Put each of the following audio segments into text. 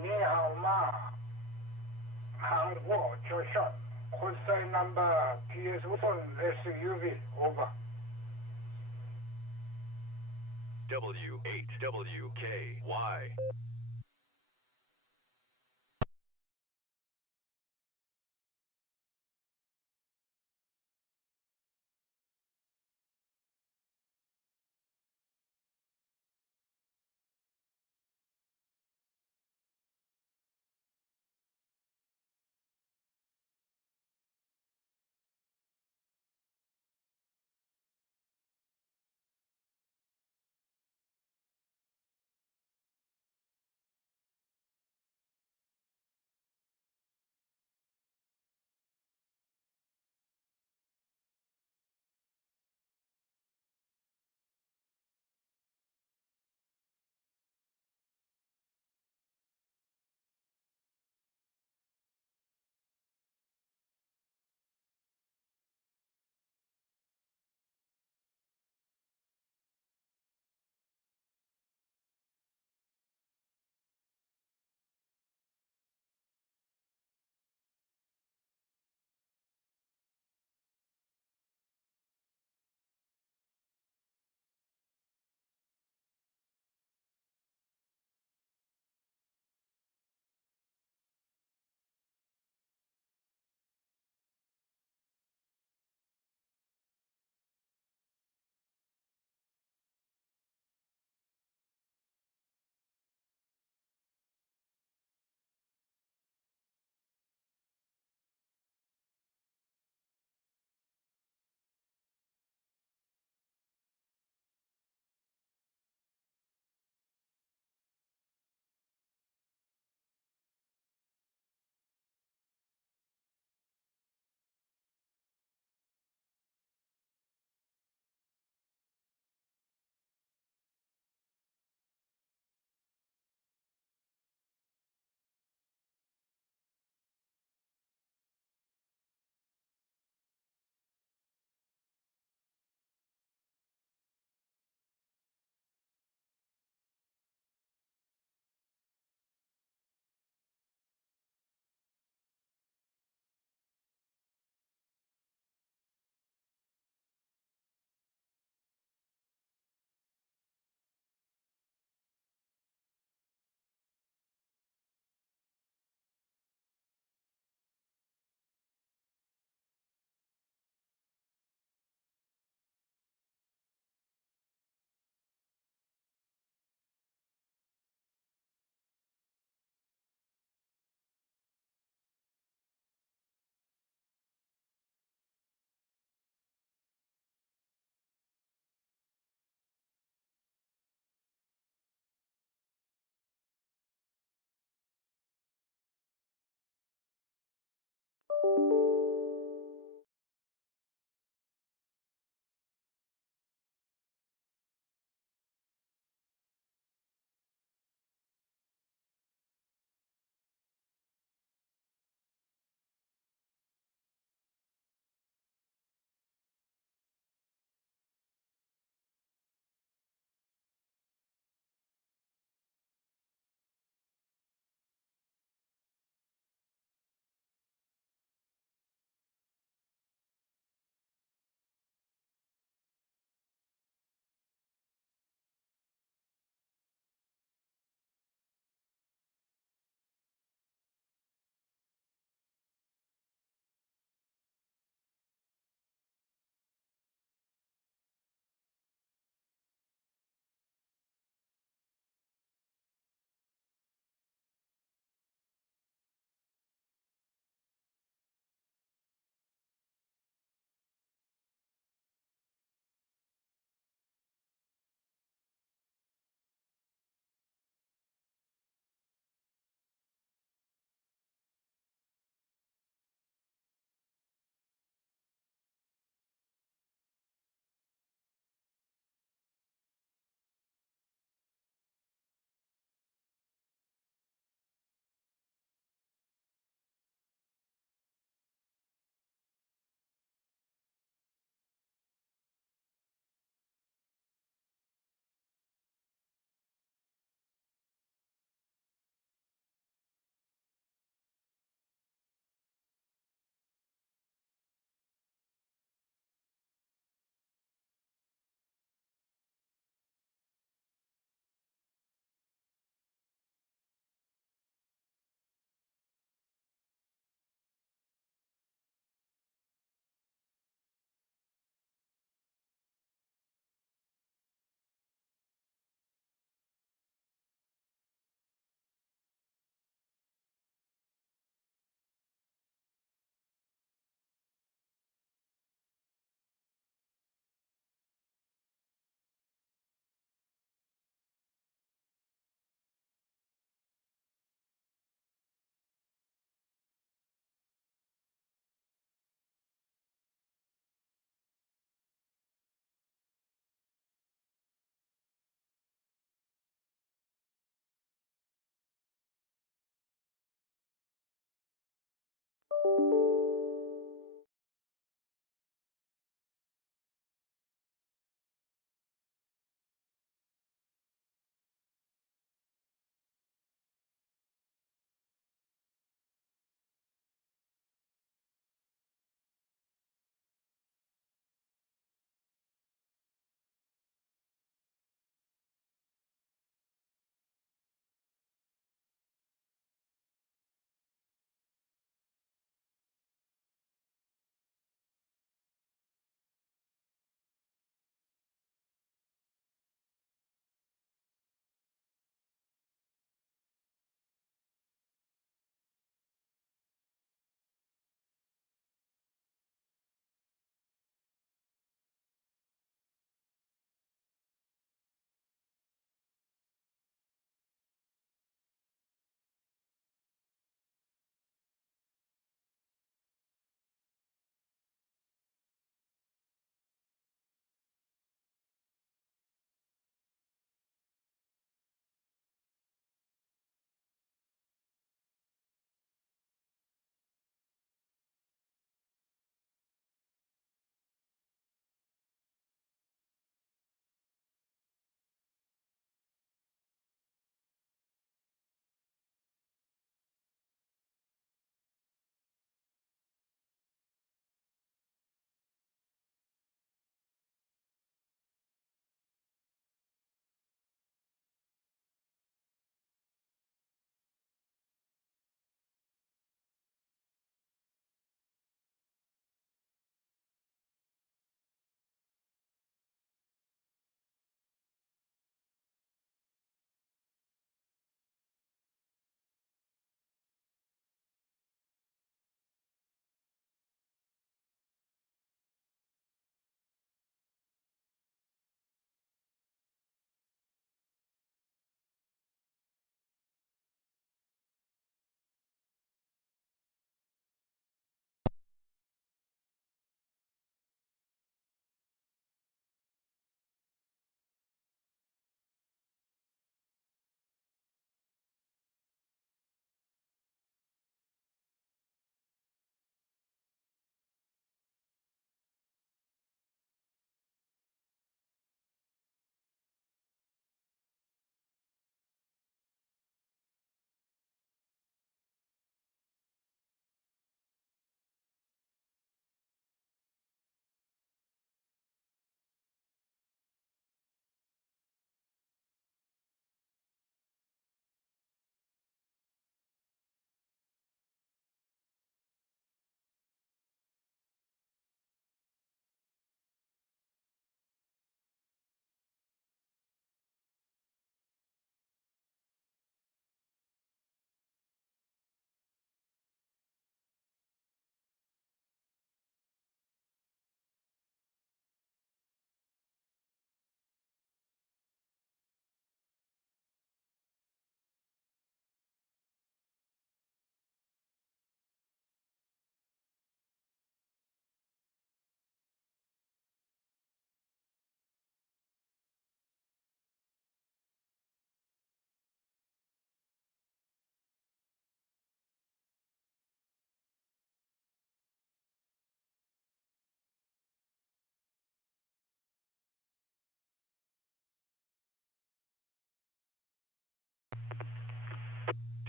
Myanmar, Hangzhou, Jinshan, call sign number TS1 SUV, over. W8WKY.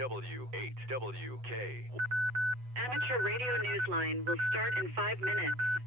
W8WK. Amateur radio newsline will start in 5 minutes.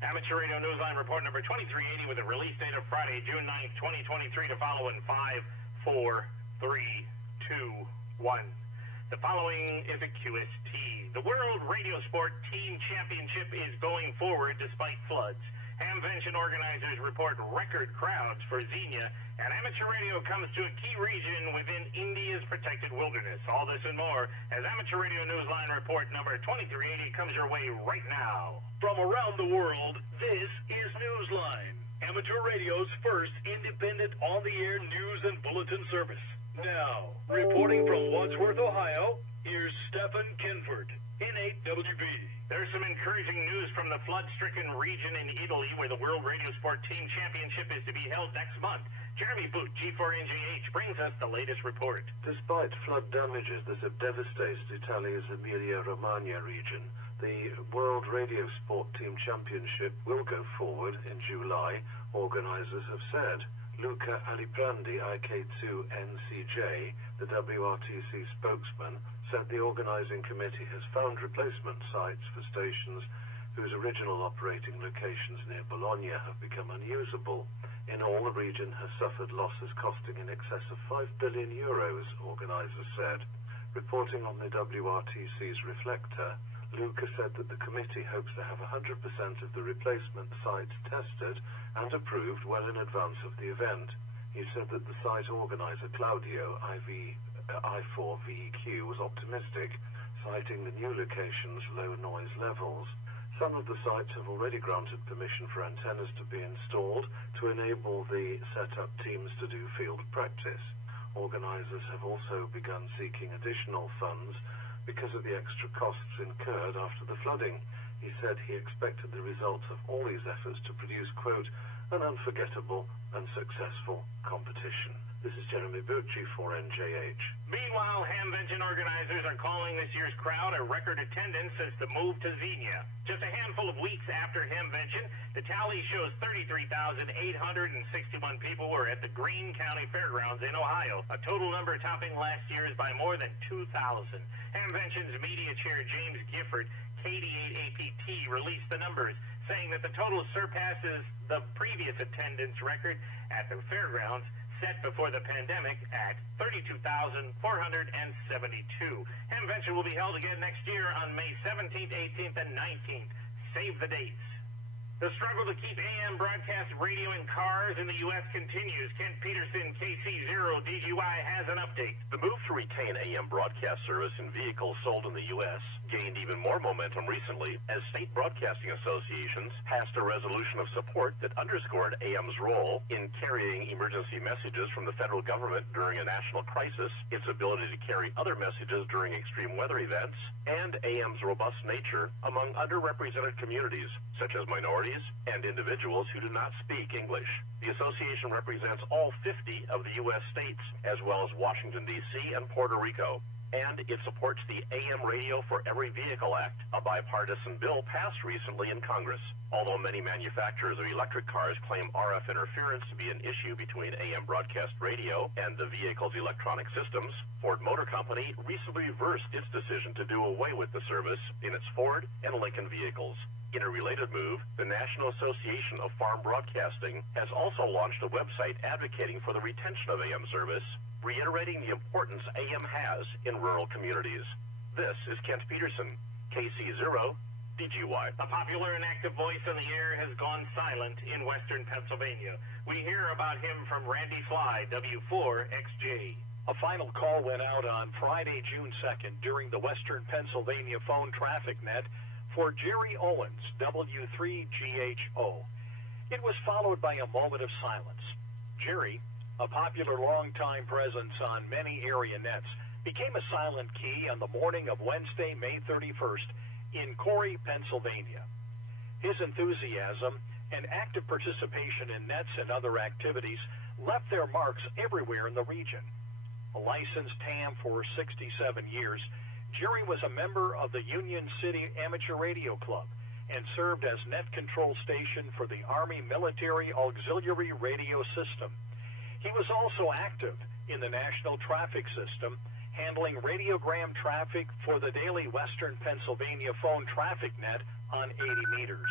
Amateur Radio Newsline report number 2380 with a release date of Friday, June 9th, 2023 to follow in 5, 4, 3, 2, 1. The following is a QST. The World Radio Sport Team Championship is going forward despite floods. Hamvention organizers report record crowds for Xenia, and amateur radio comes to a key region within India's protected wilderness. All this and more as Amateur Radio Newsline report number 2380 comes your way right now. From around the world, this is Newsline, amateur radio's first independent on-the-air news and bulletin service. Now, reporting from Wadsworth, Ohio, here's Stephen Kinford, N8WB. There's some encouraging news from the flood-stricken region in Italy where the World Radio Sport Team Championship is to be held next month. Jeremy Boot, G4NGH, brings us the latest report. Despite flood damages that have devastated Italy's Emilia-Romagna region, the World Radio Sport Team Championship will go forward in July, organizers have said. Luca Aliprandi, IK2NCJ, the WRTC spokesman, said the organizing committee has found replacement sites for stations whose original operating locations near Bologna have become unusable. In all, the region has suffered losses costing in excess of €5 billion, organizers said. Reporting on the WRTC's reflector, Luca said that the committee hopes to have 100% of the replacement sites tested and approved well in advance of the event. He said that the site organizer, Claudio I4VEQ, was optimistic, citing the new location's low noise levels. Some of the sites have already granted permission for antennas to be installed to enable the setup teams to do field practice. Organizers have also begun seeking additional funds because of the extra costs incurred after the flooding. He said he expected the results of all these efforts to produce, quote, an unforgettable and successful competition. This is Jeremy Bucci for NJH. Meanwhile, Hamvention organizers are calling this year's crowd a record attendance since the move to Xenia. Just a handful of weeks after Hamvention, the tally shows 33,861 people were at the Greene County Fairgrounds in Ohio, a total number topping last year's by more than 2,000. Hamvention's media chair James Gifford, KD8APT, released the numbers, saying that the total surpasses the previous attendance record at the fairgrounds set before the pandemic at 32,472. Hamvention will be held again next year on May 17th, 18th, and 19th. Save the dates. The struggle to keep AM broadcast radio in cars in the U.S. continues. Kent Peterson, KC0DGY, has an update. The move to retain AM broadcast service in vehicles sold in the U.S. gained even more momentum recently as state broadcasting associations passed a resolution of support that underscored AM's role in carrying emergency messages from the federal government during a national crisis, its ability to carry other messages during extreme weather events, and AM's robust nature among underrepresented communities, such as minorities and individuals who do not speak English. The association represents all 50 of the U.S. states, as well as Washington, D.C. and Puerto Rico. And it supports the AM Radio for Every Vehicle Act, a bipartisan bill passed recently in Congress. Although many manufacturers of electric cars claim RF interference to be an issue between AM broadcast radio and the vehicle's electronic systems, Ford Motor Company recently reversed its decision to do away with the service in its Ford and Lincoln vehicles. In a related move, the National Association of Farm Broadcasting has also launched a website advocating for the retention of AM service, reiterating the importance AM has in rural communities. This is Kent Peterson, KC0DGY. A popular and active voice on the air has gone silent in western Pennsylvania. We hear about him from Randy Fly, W4XJ. A final call went out on Friday, June 2nd during the Western Pennsylvania phone traffic net for Jerry Owens, W3GHO. It was followed by a moment of silence. Jerry, a popular longtime presence on many area nets, became a silent key on the morning of Wednesday, May 31st in Corey, Pennsylvania. His enthusiasm and active participation in nets and other activities left their marks everywhere in the region. A licensed ham for 67 years, Jerry was a member of the Union City Amateur Radio Club and served as net control station for the Army Military Auxiliary Radio System. He was also active in the National Traffic System, handling radiogram traffic for the daily Western Pennsylvania phone traffic net on 80 meters.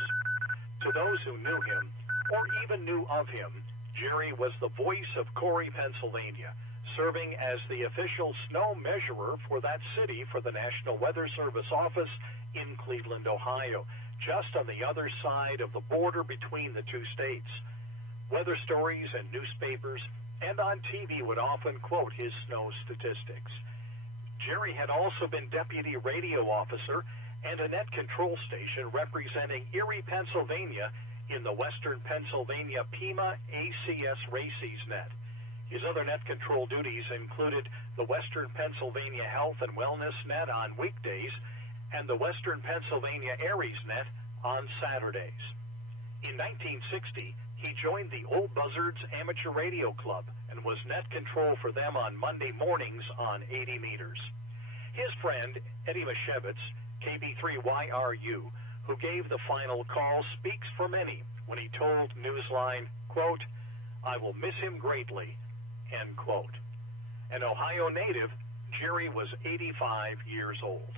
To those who knew him, or even knew of him, Jerry was the voice of Corey, Pennsylvania, serving as the official snow measurer for that city for the National Weather Service office in Cleveland, Ohio, just on the other side of the border between the two states. Weather stories and newspapers and on TV would often quote his snow statistics. Jerry had also been deputy radio officer and a net control station representing Erie, Pennsylvania in the Western Pennsylvania Pima ACS Races net. His other net control duties included the Western Pennsylvania Health and Wellness net on weekdays and the Western Pennsylvania Aries net on Saturdays. In 1960, he joined the Old Buzzards Amateur Radio Club and was net control for them on Monday mornings on 80 meters. His friend, Eddie Mashevitz, KB3YRU, who gave the final call, speaks for many when he told Newsline, quote, "I will miss him greatly," end quote. An Ohio native, Jerry was 85 years old.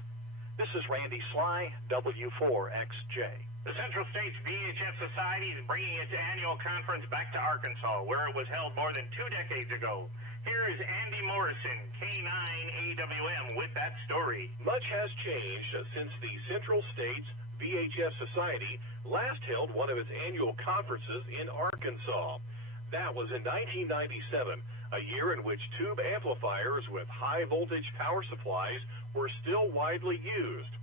This is Randy Sly, W4XJ. The Central States VHF Society is bringing its annual conference back to Arkansas, where it was held more than 2 decades ago. Here's Andy Morrison, K9AWM, with that story. Much has changed since the Central States VHF Society last held one of its annual conferences in Arkansas. That was in 1997, a year in which tube amplifiers with high voltage power supplies were still widely used.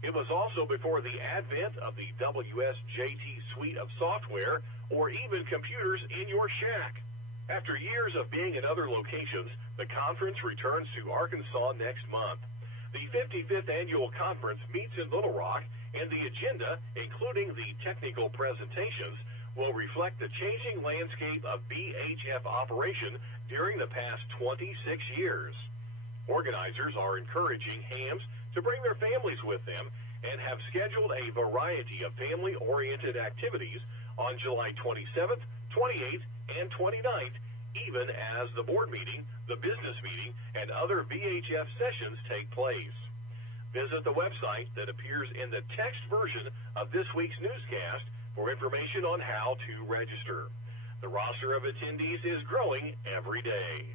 It was also before the advent of the WSJT suite of software or even computers in your shack. After years of being in other locations, the conference returns to Arkansas next month. The 55th annual conference meets in Little Rock, and the agenda, including the technical presentations, will reflect the changing landscape of VHF operation during the past 26 years. Organizers are encouraging hams to bring their families with them and have scheduled a variety of family-oriented activities on July 27th, 28th, and 29th, even as the board meeting, the business meeting, and other VHF sessions take place. Visit the website that appears in the text version of this week's newscast for information on how to register. The roster of attendees is growing every day.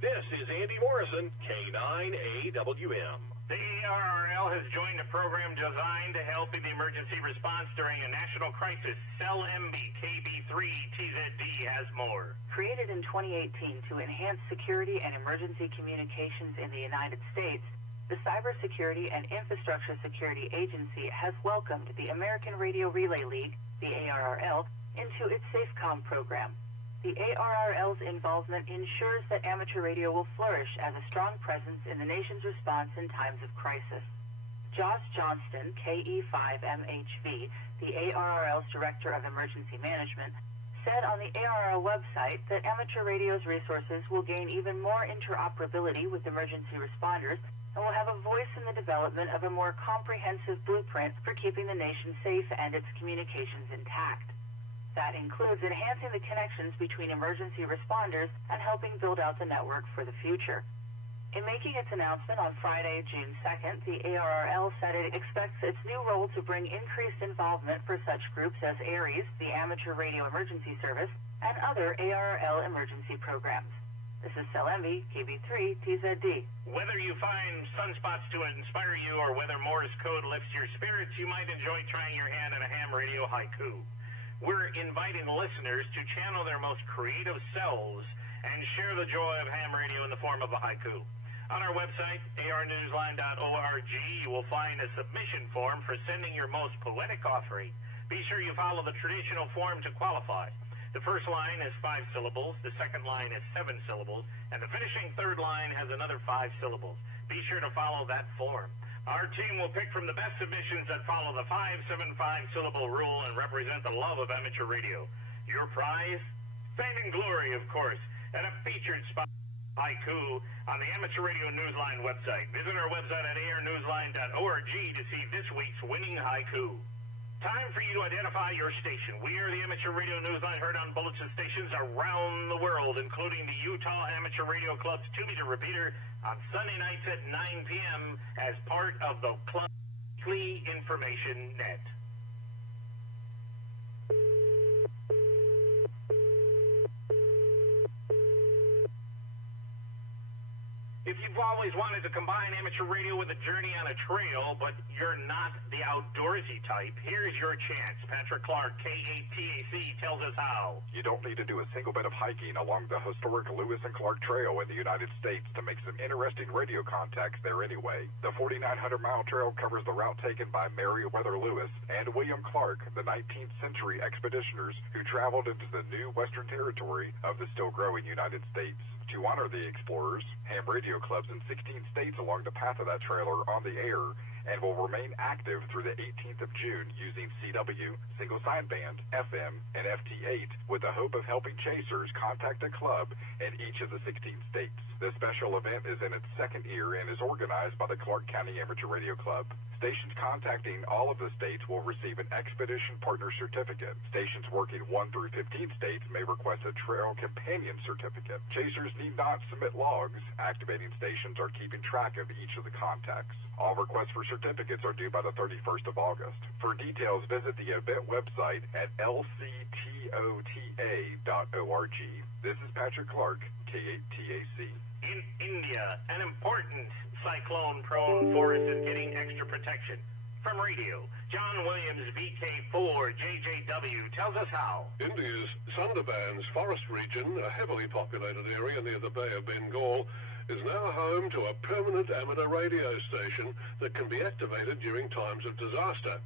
This is Andy Morrison, K9AWM. The ARRL has joined a program designed to help in the emergency response during a national crisis. CellMB KB3TZD has more. Created in 2018 to enhance security and emergency communications in the United States, the Cybersecurity and Infrastructure Security Agency has welcomed the American Radio Relay League, the ARRL, into its SafeCom program. The ARRL's involvement ensures that amateur radio will flourish as a strong presence in the nation's response in times of crisis. Josh Johnston, KE5MHV, the ARRL's Director of Emergency Management, said on the ARRL website that amateur radio's resources will gain even more interoperability with emergency responders and will have a voice in the development of a more comprehensive blueprint for keeping the nation safe and its communications intact. That includes enhancing the connections between emergency responders and helping build out the network for the future. In making its announcement on Friday, June 2nd, the ARRL said it expects its new role to bring increased involvement for such groups as ARES, the Amateur Radio Emergency Service, and other ARRL emergency programs. This is CellMB, KB3TZD. Whether you find sunspots to inspire you or whether Morse code lifts your spirits, you might enjoy trying your hand at a ham radio haiku. We're inviting listeners to channel their most creative selves and share the joy of ham radio in the form of a haiku. On our website, arnewsline.org, you will find a submission form for sending your most poetic offering. Be sure you follow the traditional form to qualify. The first line is 5 syllables, the second line is 7 syllables, and the finishing third line has another 5 syllables. Be sure to follow that form. Our team will pick from the best submissions that follow the 5-7-5-syllable rule and represent the love of amateur radio. Your prize? Fame and glory, of course, and a featured spot haiku on the Amateur Radio Newsline website. Visit our website at arnewsline.org to see this week's winning haiku. Time for you to identify your station. We are the Amateur Radio Newsline, heard on bulletin stations around the world, including the Utah Amateur Radio Club's 2-meter repeater on Sunday nights at 9 p.m. as part of the Club Weekly Information Net. If you've always wanted to combine amateur radio with a journey on a trail, but you're not the outdoorsy type, here's your chance. Patrick Clark, K8TAC, tells us how. You don't need to do a single bit of hiking along the historic Lewis and Clark Trail in the United States to make some interesting radio contacts there anyway. The 4,900-mile trail covers the route taken by Meriwether Lewis and William Clark, the 19th century expeditioners who traveled into the new western territory of the still-growing United States. To honor the explorers, ham radio clubs in 16 states along the path of that trail are on the air and will remain active through the 18th of June using CW, single sideband, FM, and FT8 with the hope of helping chasers contact a club in each of the 16 states. This special event is in its second year and is organized by the Clark County Amateur Radio Club. Stations contacting all of the states will receive an Expedition Partner Certificate. Stations working 1 through 15 states may request a Trail Companion Certificate. Chasers need not submit logs. Activating stations are keeping track of each of the contacts. All requests for certificates are due by the 31st of August. For details, visit the event website at lctota.org. This is Patrick Clark, K8TAC. In India, an important cyclone-prone forest is getting extra protection. From radio, John Williams, VK4JJW, tells us how. India's Sundarbans forest region, a heavily populated area near the Bay of Bengal, is now home to a permanent amateur radio station that can be activated during times of disaster.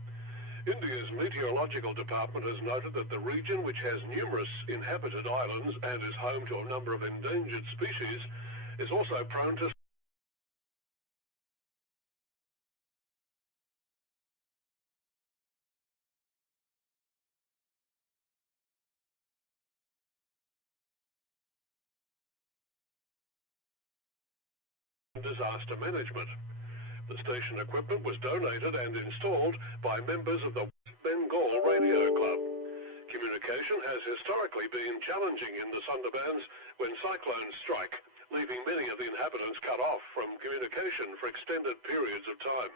India's meteorological department has noted that the region, which has numerous inhabited islands and is home to a number of endangered species, is also prone to disaster management. The station equipment was donated and installed by members of the West Bengal Radio Club. Communication has historically been challenging in the Sundarbans when cyclones strike, leaving many of the inhabitants cut off from communication for extended periods of time.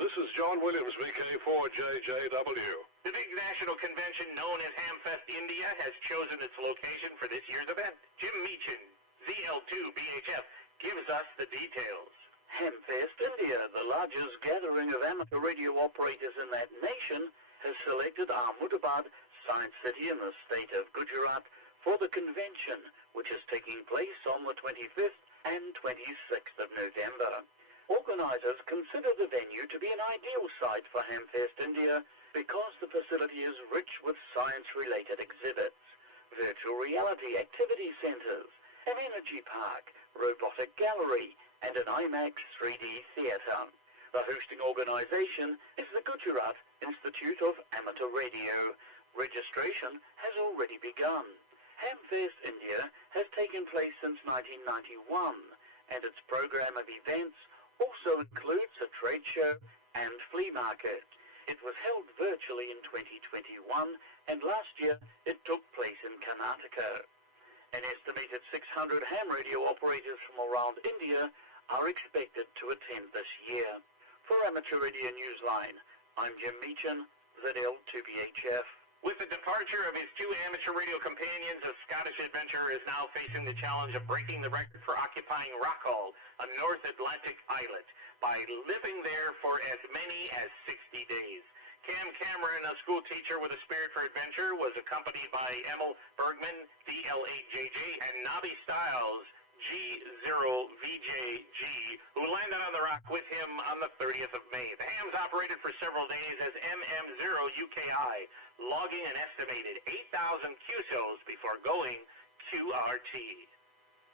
This is John Williams, VK4JJW. The big national convention known as Hamfest India has chosen its location for this year's event. Jim Meechan, ZL2BHF, gives us the details. Hamfest India, the largest gathering of amateur radio operators in that nation, has selected Ahmedabad, Science City in the state of Gujarat, for the convention, which is taking place on the 25th and 26th of November. Organizers consider the venue to be an ideal site for Hamfest India because the facility is rich with science-related exhibits, virtual reality activity centers, an energy park, robotic gallery, and an IMAX 3D theater. The hosting organization is the Gujarat Institute of Amateur Radio. Registration has already begun. Hamfest India has taken place since 1991, and its program of events also includes a trade show and flea market. It was held virtually in 2021, and last year it took place in Karnataka. An estimated 600 ham radio operators from around India are expected to attend this year. For Amateur Radio Newsline, I'm Jim Meechan, ZL2BHF. With the departure of his two amateur radio companions, a Scottish adventurer is now facing the challenge of breaking the record for occupying Rockall, a North Atlantic islet, by living there for as many as 60 days. Cam Cameron, a school teacher with a spirit for adventure, was accompanied by Emil Bergman, DL8JJ, and Nobby Stiles, G0VJG, who landed on the rock with him on the 30th of May. The hams operated for several days as MM0UKI, logging an estimated 8,000 QSOs before going QRT.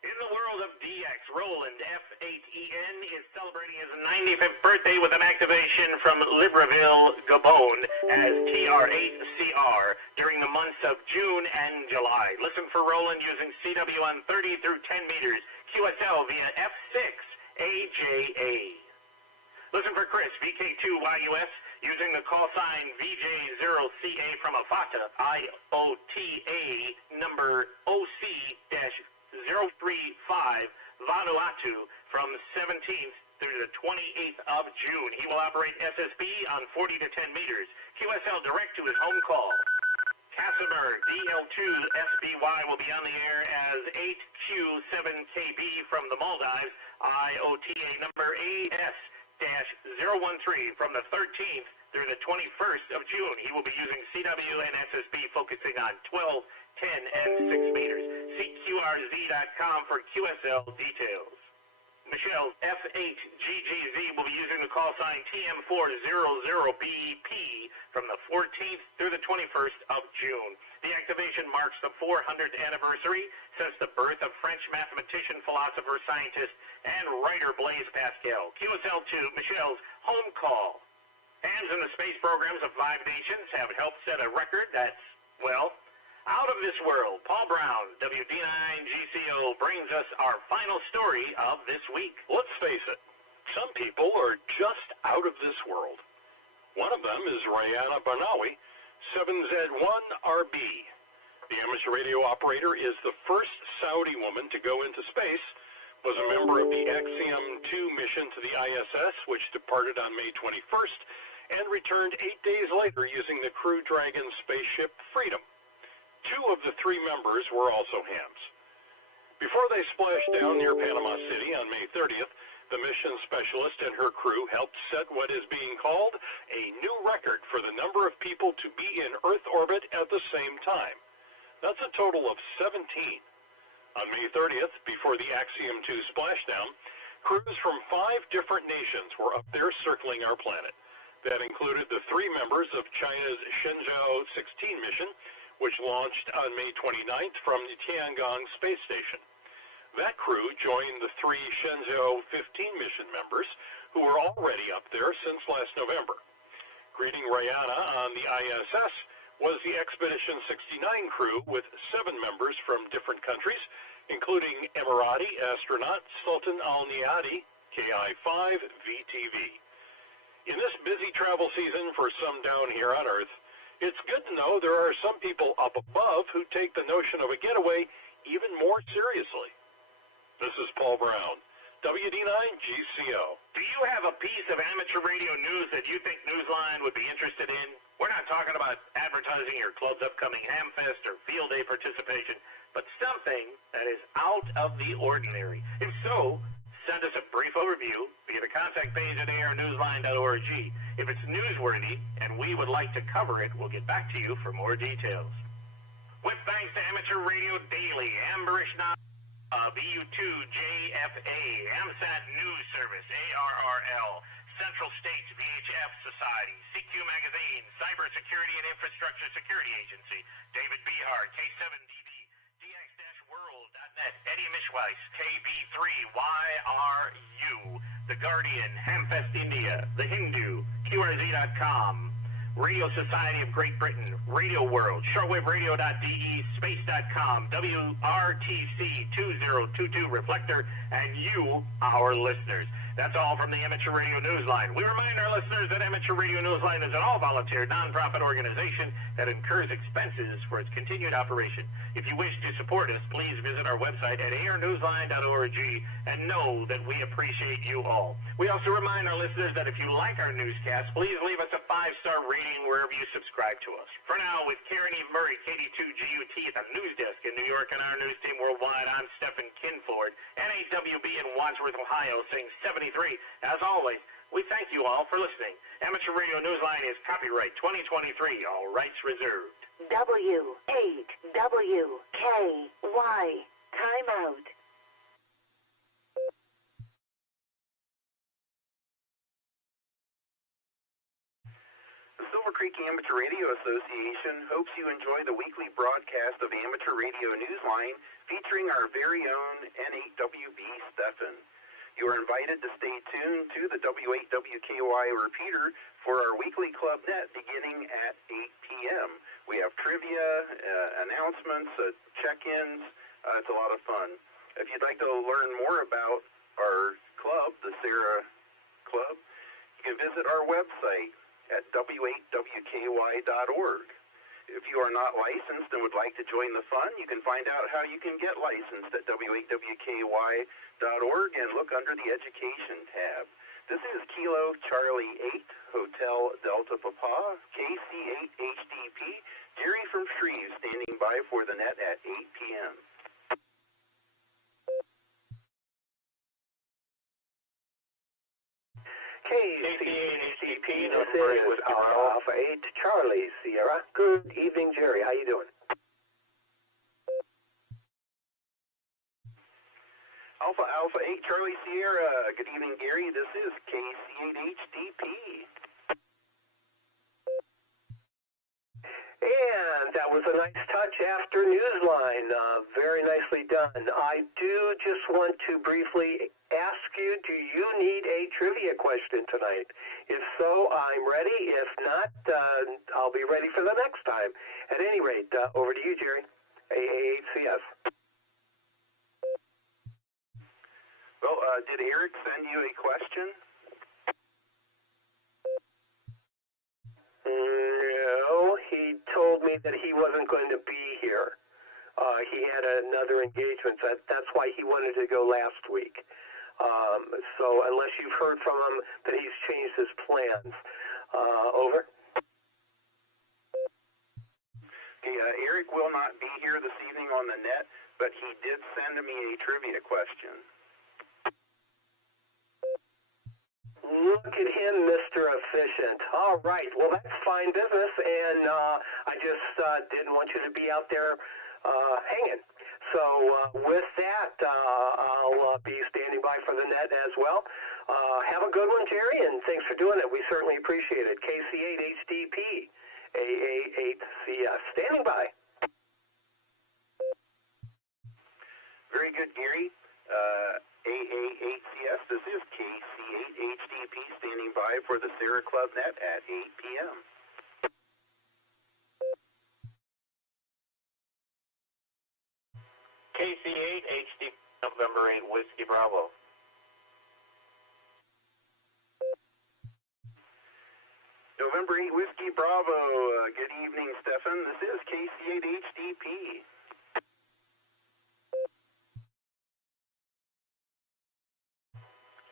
In the world of DX, Roland F8EN is celebrating his 95th birthday with an activation from Libreville, Gabon as TR8CR during the months of June and July. Listen for Roland using CWN 30 through 10 meters, QSL via F6AJA. Listen for Chris, VK2YUS, using the call sign VJ0CA from Afata, IOTA number OC-035 Vanuatu from 17th through the 28th of June. He will operate SSB on 40 to 10 meters. QSL direct to his home call. Casimir DL2SBY will be on the air as 8Q7KB from the Maldives, IOTA number AS-013 from the 13th through the 21st of June. He will be using CW and SSB focusing on 12, 10, and 6 meters. CQRZ.com for QSL details. Michelle F8GGZ will be using the call sign TM400BP from the 14th through the 21st of June. The activation marks the 400th anniversary since the birth of French mathematician, philosopher, scientist, and writer Blaise Pascal. QSL2, Michelle's home call. Hams in the space programs of 5 nations have helped set a record that's, well, out of this world. Paul Brown, WD9GCO, brings us our final story of this week. Let's face it, some people are just out of this world. One of them is Rihanna Banawi, 7Z1RB. The amateur radio operator is the first Saudi woman to go into space, was a member of the Axiom-2 mission to the ISS, which departed on May 21st, and returned 8 days later using the Crew Dragon spaceship Freedom. 2 of the 3 members were also hams. Before they splashed down near Panama City on May 30th, the mission specialist and her crew helped set what is being called a new record for the number of people to be in Earth orbit at the same time. That's a total of 17. On May 30th, before the Axiom 2 splashdown, crews from 5 different nations were up there circling our planet. That included the 3 members of China's Shenzhou 16 mission, which launched on May 29th from the Tiangong space station. That crew joined the 3 Shenzhou 15 mission members who were already up there since last November. Greeting Rihanna on the ISS was the Expedition 69 crew with 7 members from different countries, including Emirati astronaut Sultan Al-Niyadi, KI-5 VTV. In this busy travel season for some down here on Earth, it's good to know there are some people up above who take the notion of a getaway even more seriously. This is Paul Brown, WD9GCO. Do you have a piece of amateur radio news that you think Newsline would be interested in? We're not talking about advertising your club's upcoming Hamfest or field day participation, but something that is out of the ordinary. If so, send us a brief overview via the contact page at arnewsline.org. If it's newsworthy and we would like to cover it, we'll get back to you for more details. With thanks to Amateur Radio Daily, Amberish VU2JFA, AMSAT News Service, ARRL, Central States VHF Society, CQ Magazine, Cybersecurity and Infrastructure Security Agency, David Behar, K7DD, DX-World.net, Eddie Mishweiss, KB3YRU, The Guardian, Hamfest India, The Hindu, QRZ.com, Radio Society of Great Britain, Radio World, shortwaveradio.de, space.com, WRTC 2022 Reflector, and you, our listeners. That's all from the Amateur Radio Newsline. We remind our listeners that Amateur Radio Newsline is an all-volunteer, non-profit organization that incurs expenses for its continued operation. If you wish to support us, please visit our website at airnewsline.org and know that we appreciate you all. We also remind our listeners that if you like our newscast, please leave us a 5-star rating wherever you subscribe to us. For now, with Karen Eve Murray, KD2GUT at the news desk in New York and our news team worldwide, I'm Stephen Kinford, NAWB in Wadsworth, Ohio, saying 73. As always, we thank you all for listening. Amateur Radio Newsline is copyright 2023, all rights reserved. W8WKY. Time out. The Silvercreek Amateur Radio Association hopes you enjoy the weekly broadcast of Amateur Radio Newsline featuring our very own N8WB Stephen. You are invited to stay tuned to the W8WKY repeater for our weekly Club Net beginning at 8 p.m. We have trivia, announcements, check-ins. It's a lot of fun. If you'd like to learn more about our club, the Sarah Club, you can visit our website at w8wky.org. If you are not licensed and would like to join the fun, you can find out how you can get licensed at w8wky.org and look under the Education tab. This is Kilo Charlie 8, Hotel Delta Papa, KC8HDP, Jerry from Shreve standing by for the net at 8 p.m. KC8HDP, this is Alpha 8 Charlie Sierra. Good evening, Jerry. How you doing? Alpha 8 Charlie Sierra. Good evening, Gary. This is KC8HDP. And that was a nice touch after Newsline. Very nicely done. I do just want to briefly ask you, do you need a trivia question tonight? If so, I'm ready. If not, I'll be ready for the next time. At any rate, over to you, Jerry. AA8CS. Well, did Eric send you a question? No, he told me that he wasn't going to be here. He had another engagement. That's why he wanted to go last week. So unless you've heard from him that he's changed his plans. Over. Okay, Eric will not be here this evening on the net, but he did send me a trivia question. Look at him, Mr. Efficient. All right. Well, that's fine business, and I just didn't want you to be out there hanging. So with that, I'll be standing by for the net as well. Have a good one, Jerry, and thanks for doing it. We certainly appreciate it. KC8HDP, AA8CS. Standing by. Very good, Gary. AA8CS, this is KC8HDP standing by for the Sarah Club Net at 8 p.m. KC8HDP, November 8, Whiskey Bravo. November 8, Whiskey Bravo. Good evening, Stefan. This is KC8HDP.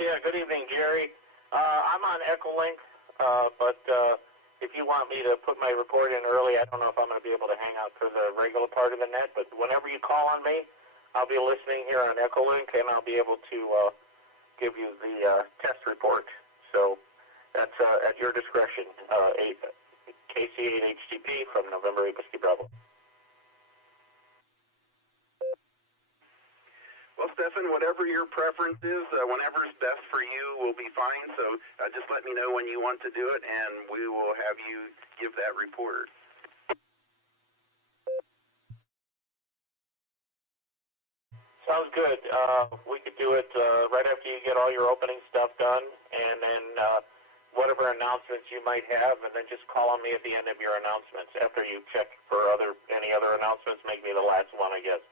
Yeah, good evening, Jerry. I'm on Echolink, but if you want me to put my report in early, I don't know if I'm going to be able to hang out for the regular part of the net, but whenever you call on me, I'll be listening here on Echolink, and I'll be able to give you the test report. So that's at your discretion. KC8HTP from November 8 Whiskey Bravo. Well, Stefan, whatever your preference is, whenever's best for you will be fine. So just let me know when you want to do it, and we will have you give that report. Sounds good. We could do it right after you get all your opening stuff done, and then whatever announcements you might have, and then just call on me at the end of your announcements. After you check for any other announcements, make me the last one, I guess.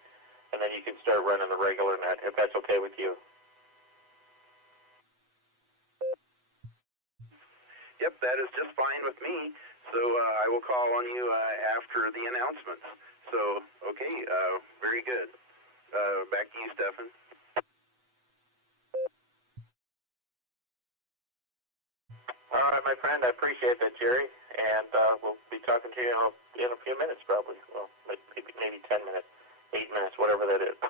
And then you can start running the regular net, if that's okay with you. Yep, that is just fine with me. So I will call on you after the announcements. So, okay, very good. Back to you, Stefan. All right, my friend, I appreciate that, Jerry. And we'll be talking to you in a few minutes, probably. Well, maybe 10 minutes. 8 minutes, whatever that is.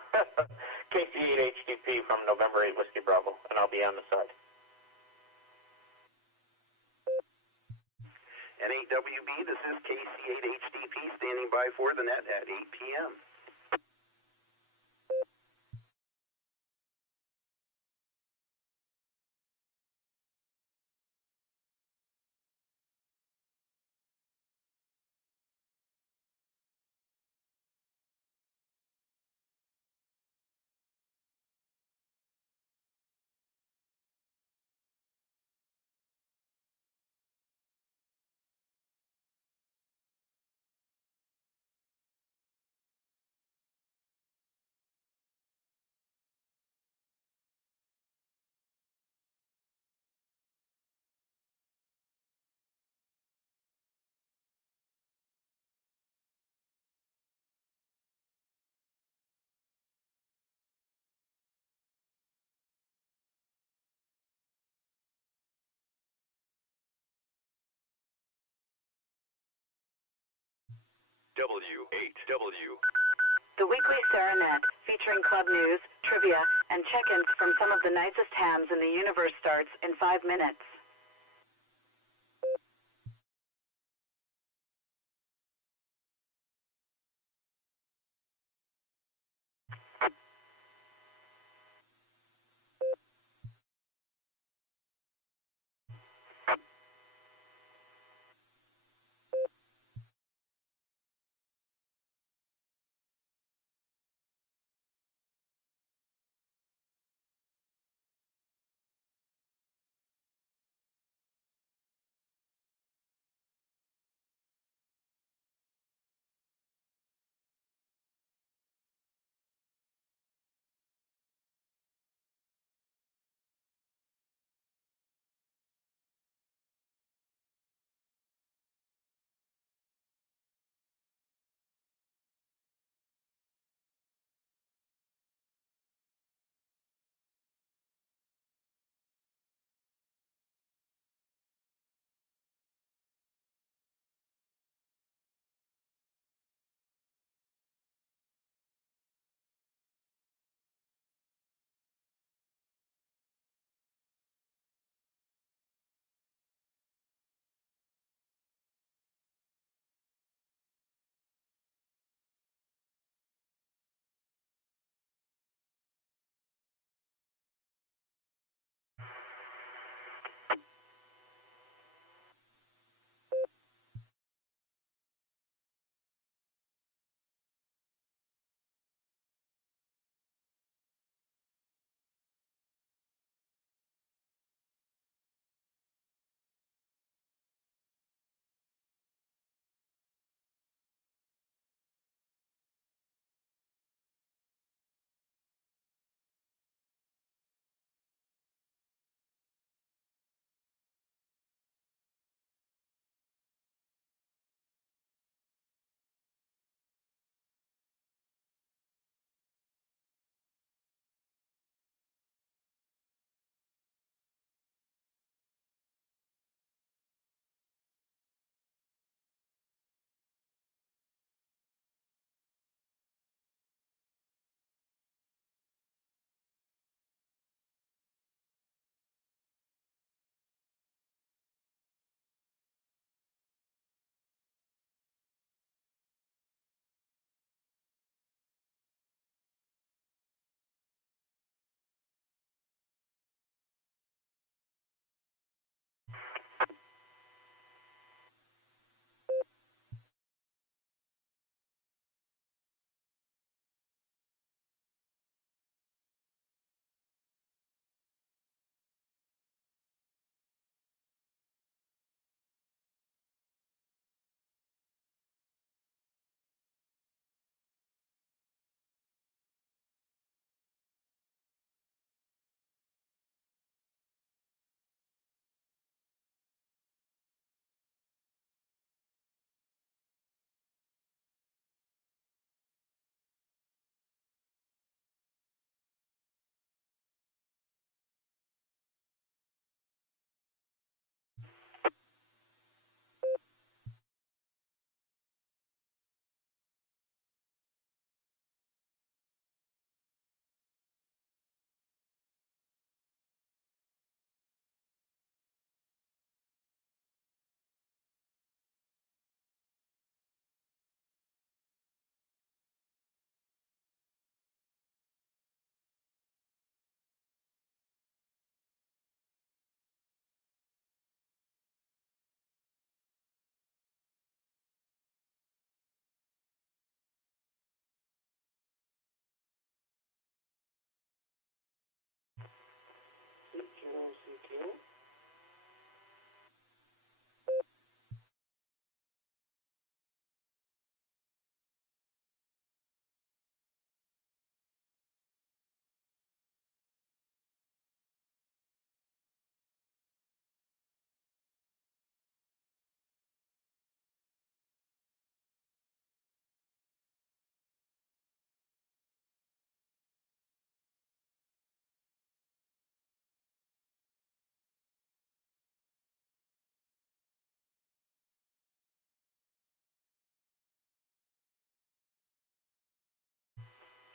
KC8HTP from November 8 Whiskey Bravo, and I'll be on the side. And 8WB, this is KC8HDP standing by for the net at 8 p.m. W8W. The weekly Serenet, featuring club news, trivia, and check-ins from some of the nicest hams in the universe starts in 5 minutes.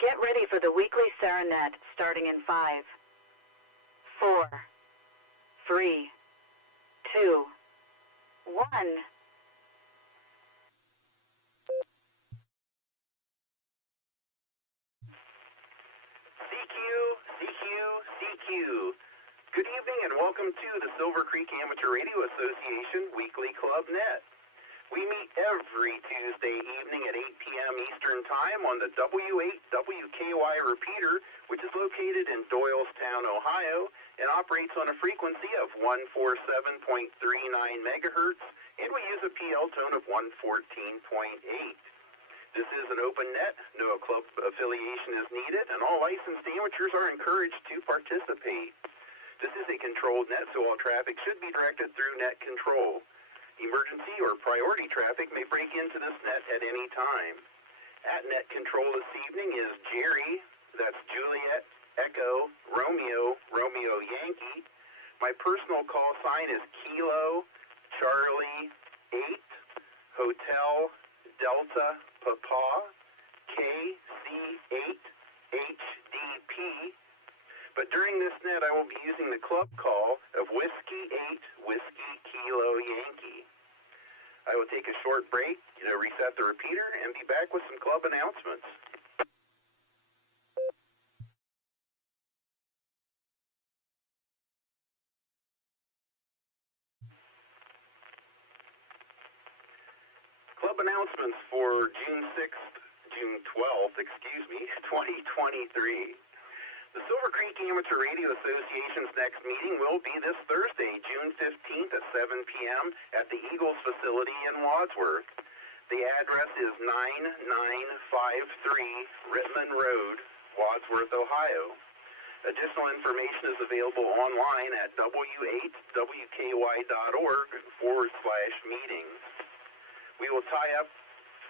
Get ready for the weekly Serenet starting in 5, 4, 3, 2, 1. CQ. Good evening and welcome to the Silvercreek Amateur Radio Association Weekly Club Net. We meet every Tuesday evening at 8 p.m. Eastern Time on the W8WKY repeater, which is located in Doylestown, Ohio, and operates on a frequency of 147.39 megahertz, and we use a PL tone of 114.8. This is an open net, no club affiliation is needed, and all licensed amateurs are encouraged to participate. This is a controlled net, so all traffic should be directed through net control. Emergency or priority traffic may break into this net at any time. At net control this evening is Jerry, that's Juliet, Echo, Romeo, Romeo Yankee. My personal call sign is Kilo, Charlie, 8, Hotel, Delta, Papa, KC8, HDP. But during this net, I will be using the club call of Whiskey 8, Whiskey Kilo Yankee. I will take a short break to reset the repeater and be back with some club announcements. Club announcements for June 12th, 2023. The Silvercreek Amateur Radio Association's next meeting will be this Thursday, June 15th at 7 p.m. at the Eagles facility in Wadsworth. The address is 9953 Rittman Road, Wadsworth, Ohio. Additional information is available online at w8wky.org/meetings. We will tie up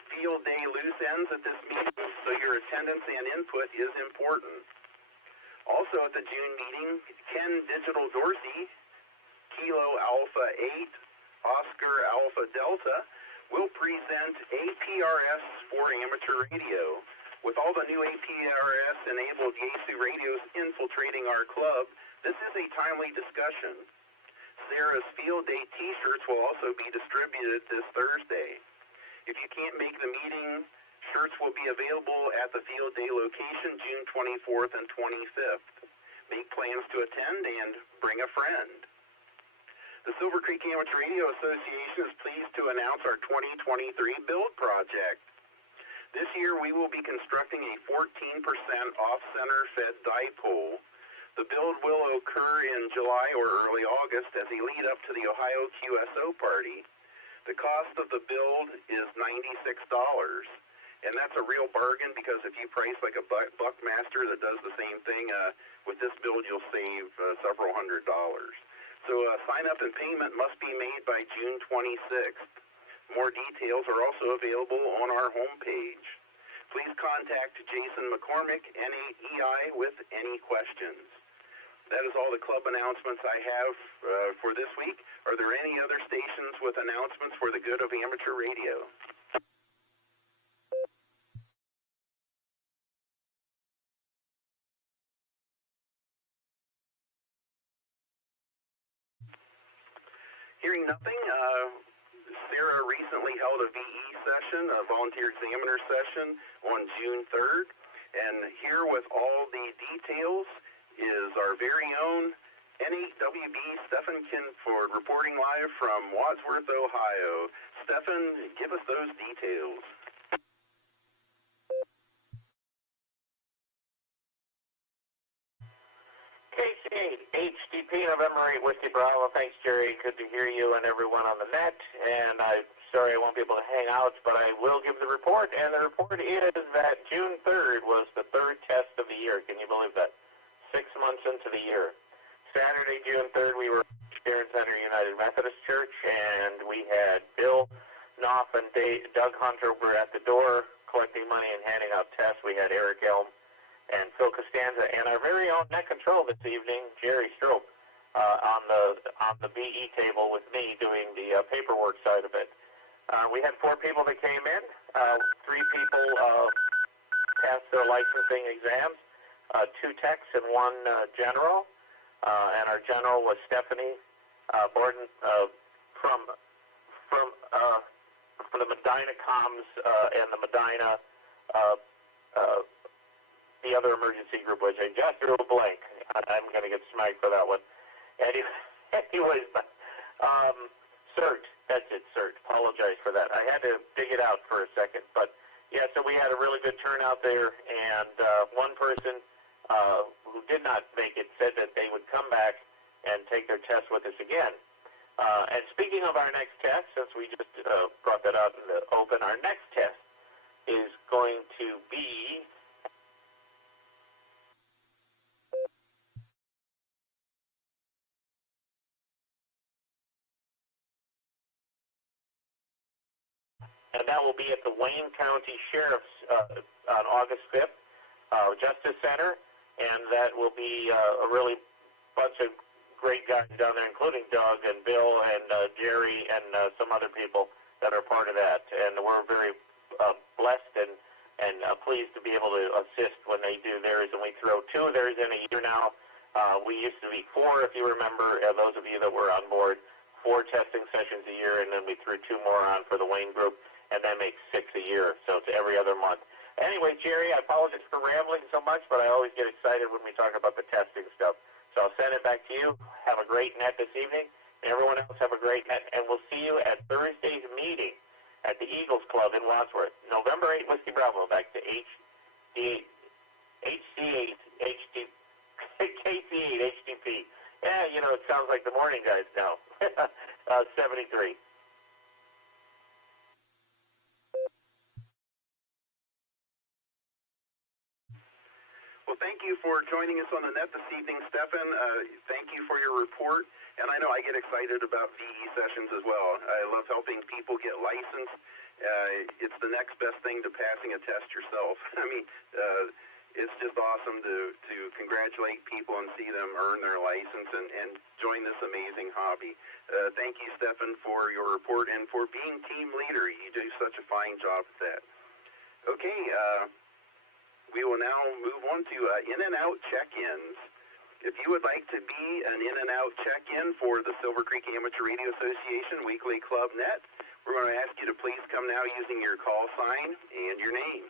field day loose ends at this meeting, so your attendance and input is important. Also at the June meeting, Ken Digital Dorsey, Kilo Alpha 8, Oscar Alpha Delta, will present APRS for amateur radio. With all the new APRS-enabled Yaesu radios infiltrating our club, this is a timely discussion. Sarah's Field Day t-shirts will also be distributed this Thursday. If you can't make the meeting, shirts will be available at the Field Day location June 24th and 25th. Make plans to attend and bring a friend. The Silvercreek Amateur Radio Association is pleased to announce our 2023 build project. This year we will be constructing a 14% off-center fed dipole. The build will occur in July or early August as a lead up to the Ohio QSO party. The cost of the build is $96. And that's a real bargain because if you price like a Buckmaster that does the same thing, with this build you'll save several $100s. So sign up and payment must be made by June 26th. More details are also available on our homepage. Please contact Jason McCormick, NAEI, with any questions. That is all the club announcements I have for this week. Are there any other stations with announcements for the good of amateur radio? Hearing nothing, Sarah recently held a VE session, a volunteer examiner session, on June 3rd. And here with all the details is our very own N8WB Stephen Kinford reporting live from Wadsworth, Ohio. Stephen, give us those details. KC8, HDP, November 8, Whiskey Bravo. Thanks, Jerry. Good to hear you and everyone on the net. And I'm sorry I won't be able to hang out, but I will give the report. And the report is that June 3rd was the third test of the year. Can you believe that? 6 months into the year. Saturday, June 3rd, we were at Sharon Center United Methodist Church, and we had Bill Knopf and Doug Hunter were at the door collecting money and handing out tests. We had Eric Elm and Phil Costanza, and our very own net control this evening, Jerry Strope, on the BE table with me doing the paperwork side of it. We had 4 people that came in. 3 people passed their licensing exams, 2 techs and 1 general, and our general was Stephanie Borden from the Medina Comms and the Medina, the other emergency group, which I just drew a blank. I'm going to get smacked for that one. Anyways, CERT, that's it, CERT. Apologize for that. I had to dig it out for a second. But, yeah, so we had a really good turnout there, and one person who did not make it said that they would come back and take their test with us again. And speaking of our next test, since we just brought that out in the open, our next test is going to be and that will be at the Wayne County Sheriff's on August 5th, Justice Center, and that will be a really bunch of great guys down there, including Doug and Bill and Jerry and some other people that are part of that. And we're very blessed and pleased to be able to assist when they do theirs. And we throw 2 of theirs in a year now. We used to be 4, if you remember, those of you that were on board, 4 testing sessions a year, and then we threw 2 more on for the Wayne group, and that makes 6 a year, so it's every other month. Anyway, Jerry, I apologize for rambling so much, but I always get excited when we talk about the testing stuff. So I'll send it back to you. Have a great net this evening. And everyone else have a great net. And we'll see you at Thursday's meeting at the Eagles Club in Wadsworth. November 8, Whiskey Bravo, back to KC8 HTP. Yeah, you know, it sounds like the morning guys now. 73. Well, thank you for joining us on the net this evening, Stefan. Thank you for your report. And I know I get excited about VE sessions as well. I love helping people get licensed. It's the next best thing to passing a test yourself. I mean, it's just awesome to congratulate people and see them earn their license and join this amazing hobby. Thank you, Stefan, for your report and for being team leader. You do such a fine job at that. Okay, we will now move on to in-and-out check-ins. If you would like to be an in-and-out check-in for the Silvercreek Amateur Radio Association Weekly Club Net, we're going to ask you to please come now using your call sign and your name.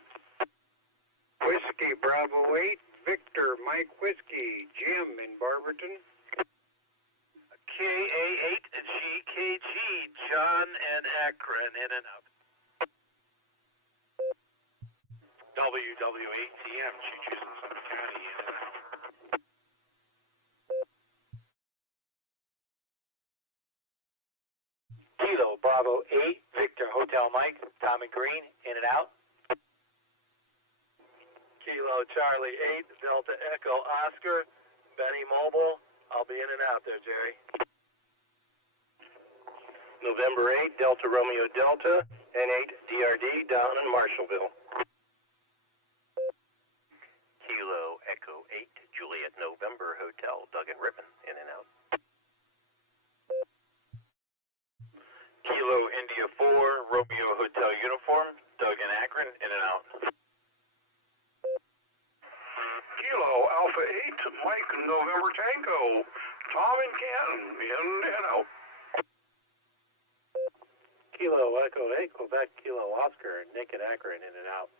Whiskey Bravo 8, Victor Mike Whiskey, Jim in Barberton. KA8 and GKG, John and Akron, in and out. WW8TM, Choo-Choos in Sumner County, in and out. Kilo Bravo 8, Victor Hotel Mike, Tommy Green, in and out. Kilo Charlie 8, Delta Echo Oscar, Benny Mobile, I'll be in and out there, Jerry. November 8, Delta Romeo Delta, N8 DRD, down in Marshallville. Kilo Echo 8, Juliet November Hotel, Duggan Ribbon, in and out. Kilo India 4, Romeo Hotel Uniform, Duggan Akron, in and out. Kilo Alpha 8, Mike November Tango, Tom and Canton, in and out. Kilo Echo 8, Quebec Kilo Oscar, Nick and Akron, in and out.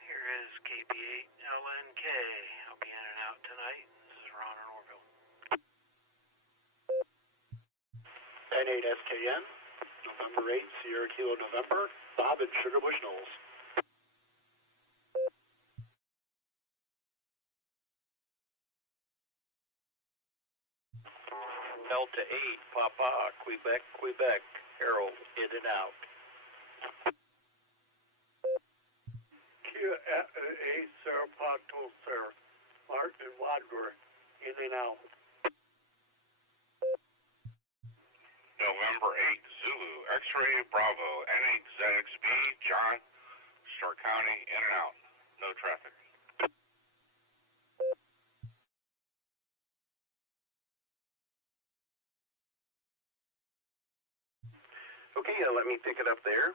Here is KB8 LNK. I'll be in and out tonight. This is Ron in Orville. N8 SKN, November 8, Sierra Kilo November, Bob at Sugarbush Knolls. Delta 8, Papa, Quebec, Harold, in and out. Q8, Sarah Pato, Sir, Martin Wadsworth, in and out. November 8, Zulu, X-Ray, Bravo, N8 ZXB, John, Stark County, in and out. No traffic. Okay, let me pick it up there.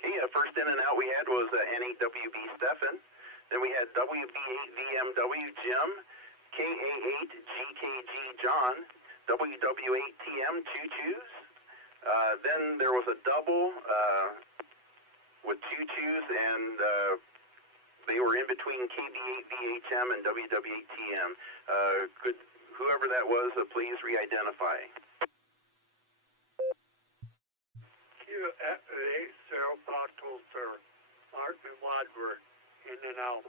Okay, first in and out we had was N8WB Stefan. Then we had WB8VMW Jim, KA8GKG John, WW8TM Choo-Choos. Then there was a double with Choo-Choos, and they were in between KB8VHM and WW8TM. Could whoever that was, please re-identify. Q8 Cell Bottle, sir. Martin Wadsworth, in and out.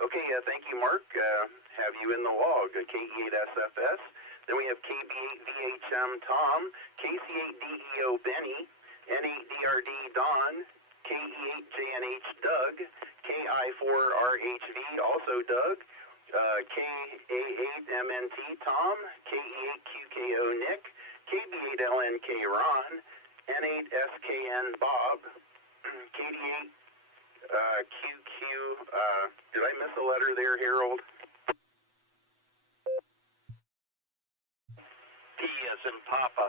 Okay, thank you, Mark. Have you in the log, KE8SFS. Then we have KB8VHM Tom, KC8DEO Benny, N8DRD Don, KE8JNH Doug, KI4RHV also Doug, KA8MNT Tom, KE8QKO Nick, KB8LNK Ron, N8SKN Bob, KD8 QQ, did I miss a letter there, Harold? P as in Papa.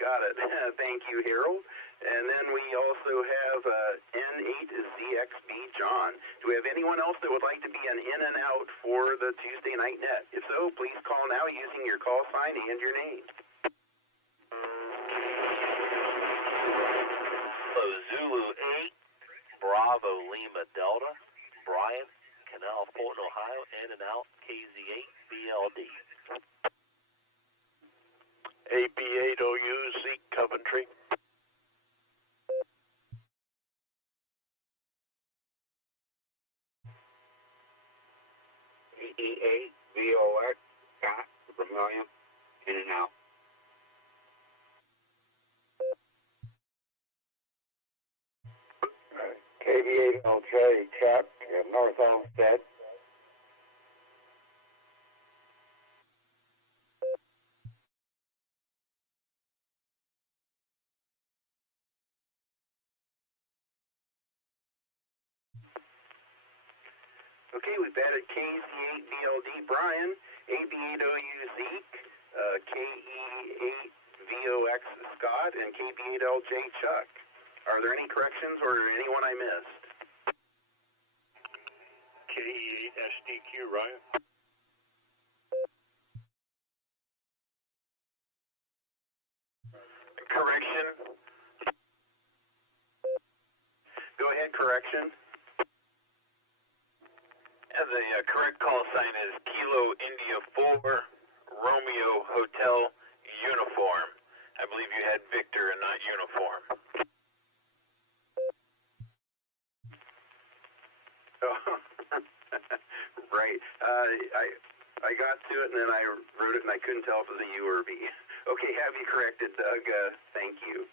Got it. Thank you, Harold. And then we also have N8ZXB John. Do we have anyone else that would like to be an in and out for the Tuesday night net? If so, please call now using your call sign and your name. Zulu 8, Bravo Lima Delta, Brian, Canal Fort, Ohio, in and out, KZ8, BLD. AB8OU, Zeke, Coventry. EE8, VOX, Scott, Vermilion, in and out. KB8LJ, Chuck, North Olmsted. Okay, we've added KZ8BLD Brian, AB8OU Zeke, KE8VOX Scott, and KB8LJ Chuck. Are there any corrections or anyone I missed? KE8SDQ Ryan. Correction. Go ahead, correction. And the correct call sign is Kilo India 4 Romeo Hotel Uniform. I believe you had Victor and not uniform. Oh, right. I got to it and then I wrote it and I couldn't tell if it was a U or a V. Okay, have you corrected, Doug? Thank you.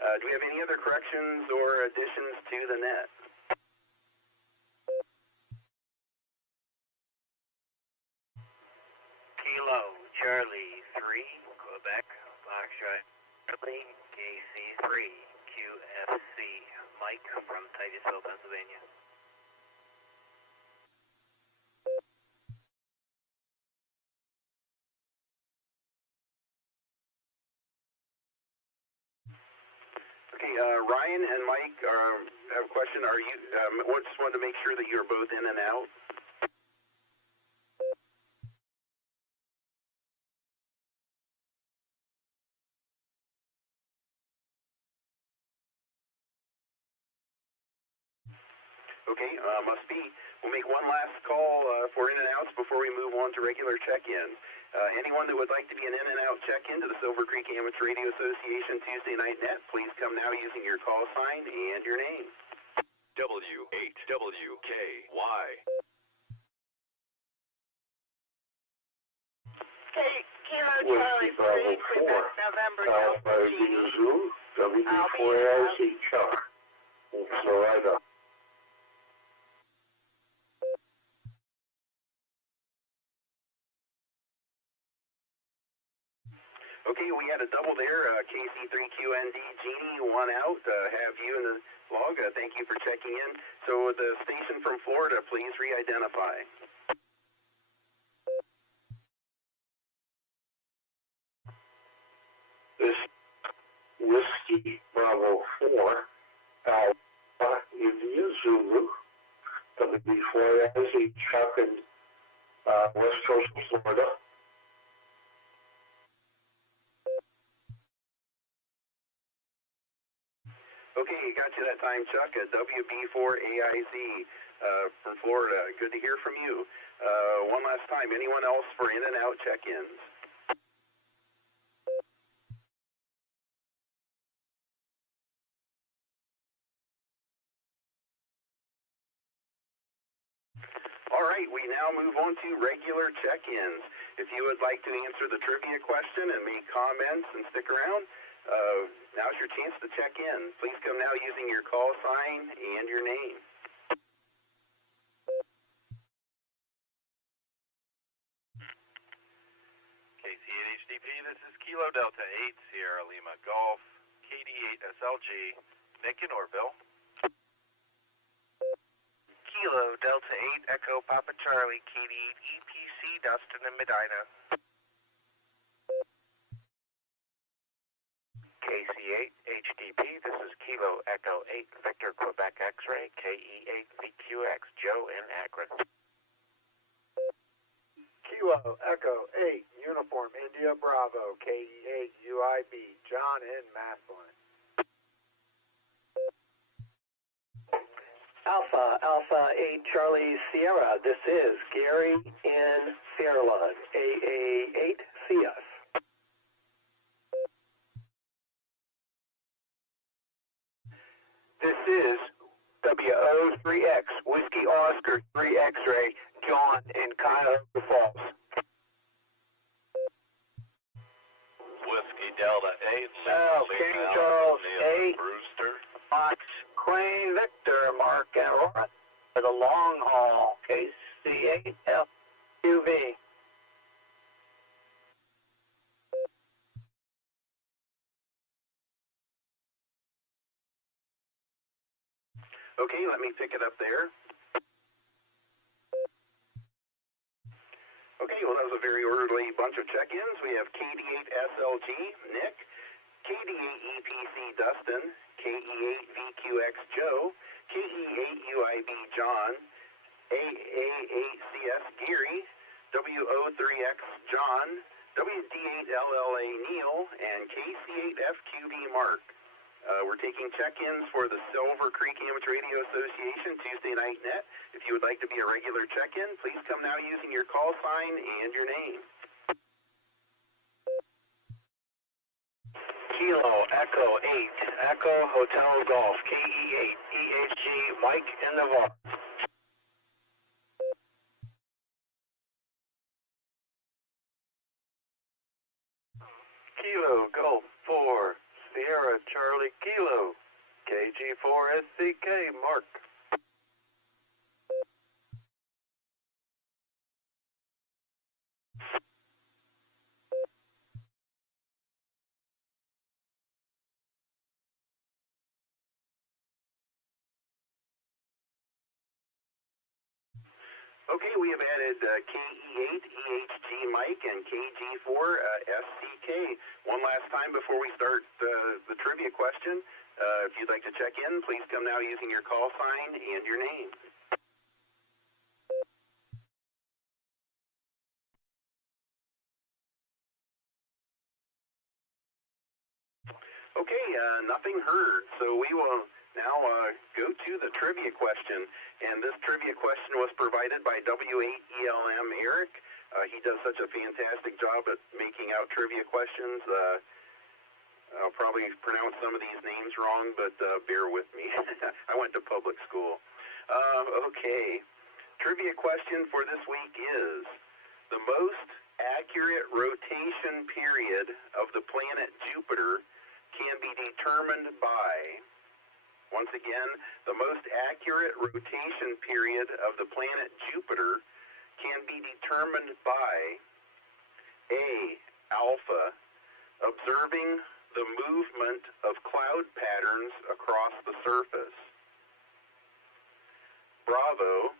Do we have any other corrections or additions to the net? Kilo Charlie 3, Quebec, Foxtrot Charlie, KC3, QFC, Mike from Titusville, Pennsylvania. Okay, Ryan and Mike have a question. Are you? Just wanted to make sure that you're both in and out. Okay, must be. We'll make one last call for in and outs before we move on to regular check-in. Anyone that would like to be an in and out check-in to the Silvercreek Amateur Radio Association Tuesday Night Net, please come now using your call sign and your name. W8WKY. Kilo Charlie 3, Quebec, November, Delta G. W4LZ Chuck, Florida. Okay, we had a double there. KC3QND, Jeannie, one out. Have you in the log. Thank you for checking in. So the station from Florida, please re-identify. This Whiskey Bravo 4, Alpha India Zulu, WB4 Chuck in West Coast of Florida. Okay, got you that time, Chuck. WB4AIZ from Florida. Good to hear from you. One last time, anyone else for in and out check-ins? All right, we now move on to regular check-ins. If you would like to answer the trivia question and make comments and stick around, now's your chance to check in. Please come now using your call sign and your name. KC8HDP, this is Kilo Delta 8, Sierra Lima Golf, KD8SLG, Nick in Orville. Kilo Delta 8 Echo Papa Charlie, KD8 EPC, Dustin and Medina. KC8 HDP, this is Kilo Echo 8 Victor Quebec X-Ray, KE8 VQX, Joe in Akron. Kilo Echo 8 Uniform India Bravo, KE8 UIB, John in Massillon. Alpha 8 Charlie Sierra, this is Gary in Fairlawn, AA8 CS. This is WO3X Whiskey Oscar 3 X-Ray, John in Cuyahoga Falls. Whiskey Delta 8, King Charles 8, Brewster. Fox Queen Victor, Mark and Aurora, for the long haul, KC8 FUV. Okay, let me pick it up there. Okay, well, that was a very orderly bunch of check-ins. We have KD8SLG, Nick, KD8EPC, Dustin, KE8VQX, Joe, KE8UIB, John, AA8CS, Gary, WO3X, John, WD8LLA, Neil, and KC8FQB, Mark. We're taking check-ins for the Silvercreek Amateur Radio Association Tuesday Night Net. If you would like to be a regular check-in, please come now using your call sign and your name. Kilo Echo 8 Echo Hotel Golf, KE8 EHG, Mike in Navarre. Kilo Golf 4 Sierra Charlie Kilo, KG4SCK, Mark. Okay, we have added KE8 EHG Mike and KG4 SCK. One last time before we start the trivia question. If you'd like to check in, please come now using your call sign and your name. Okay, nothing heard, so we will now go to the trivia question. And this trivia question was provided by W8ELM Eric. He does such a fantastic job at making out trivia questions. I'll probably pronounce some of these names wrong, but bear with me. I went to public school. Okay. Trivia question for this week is, the most accurate rotation period of the planet Jupiter can be determined by, once again, the most accurate rotation period of the planet Jupiter can be determined by A, alpha, observing the movement of cloud patterns across the surface. Bravo,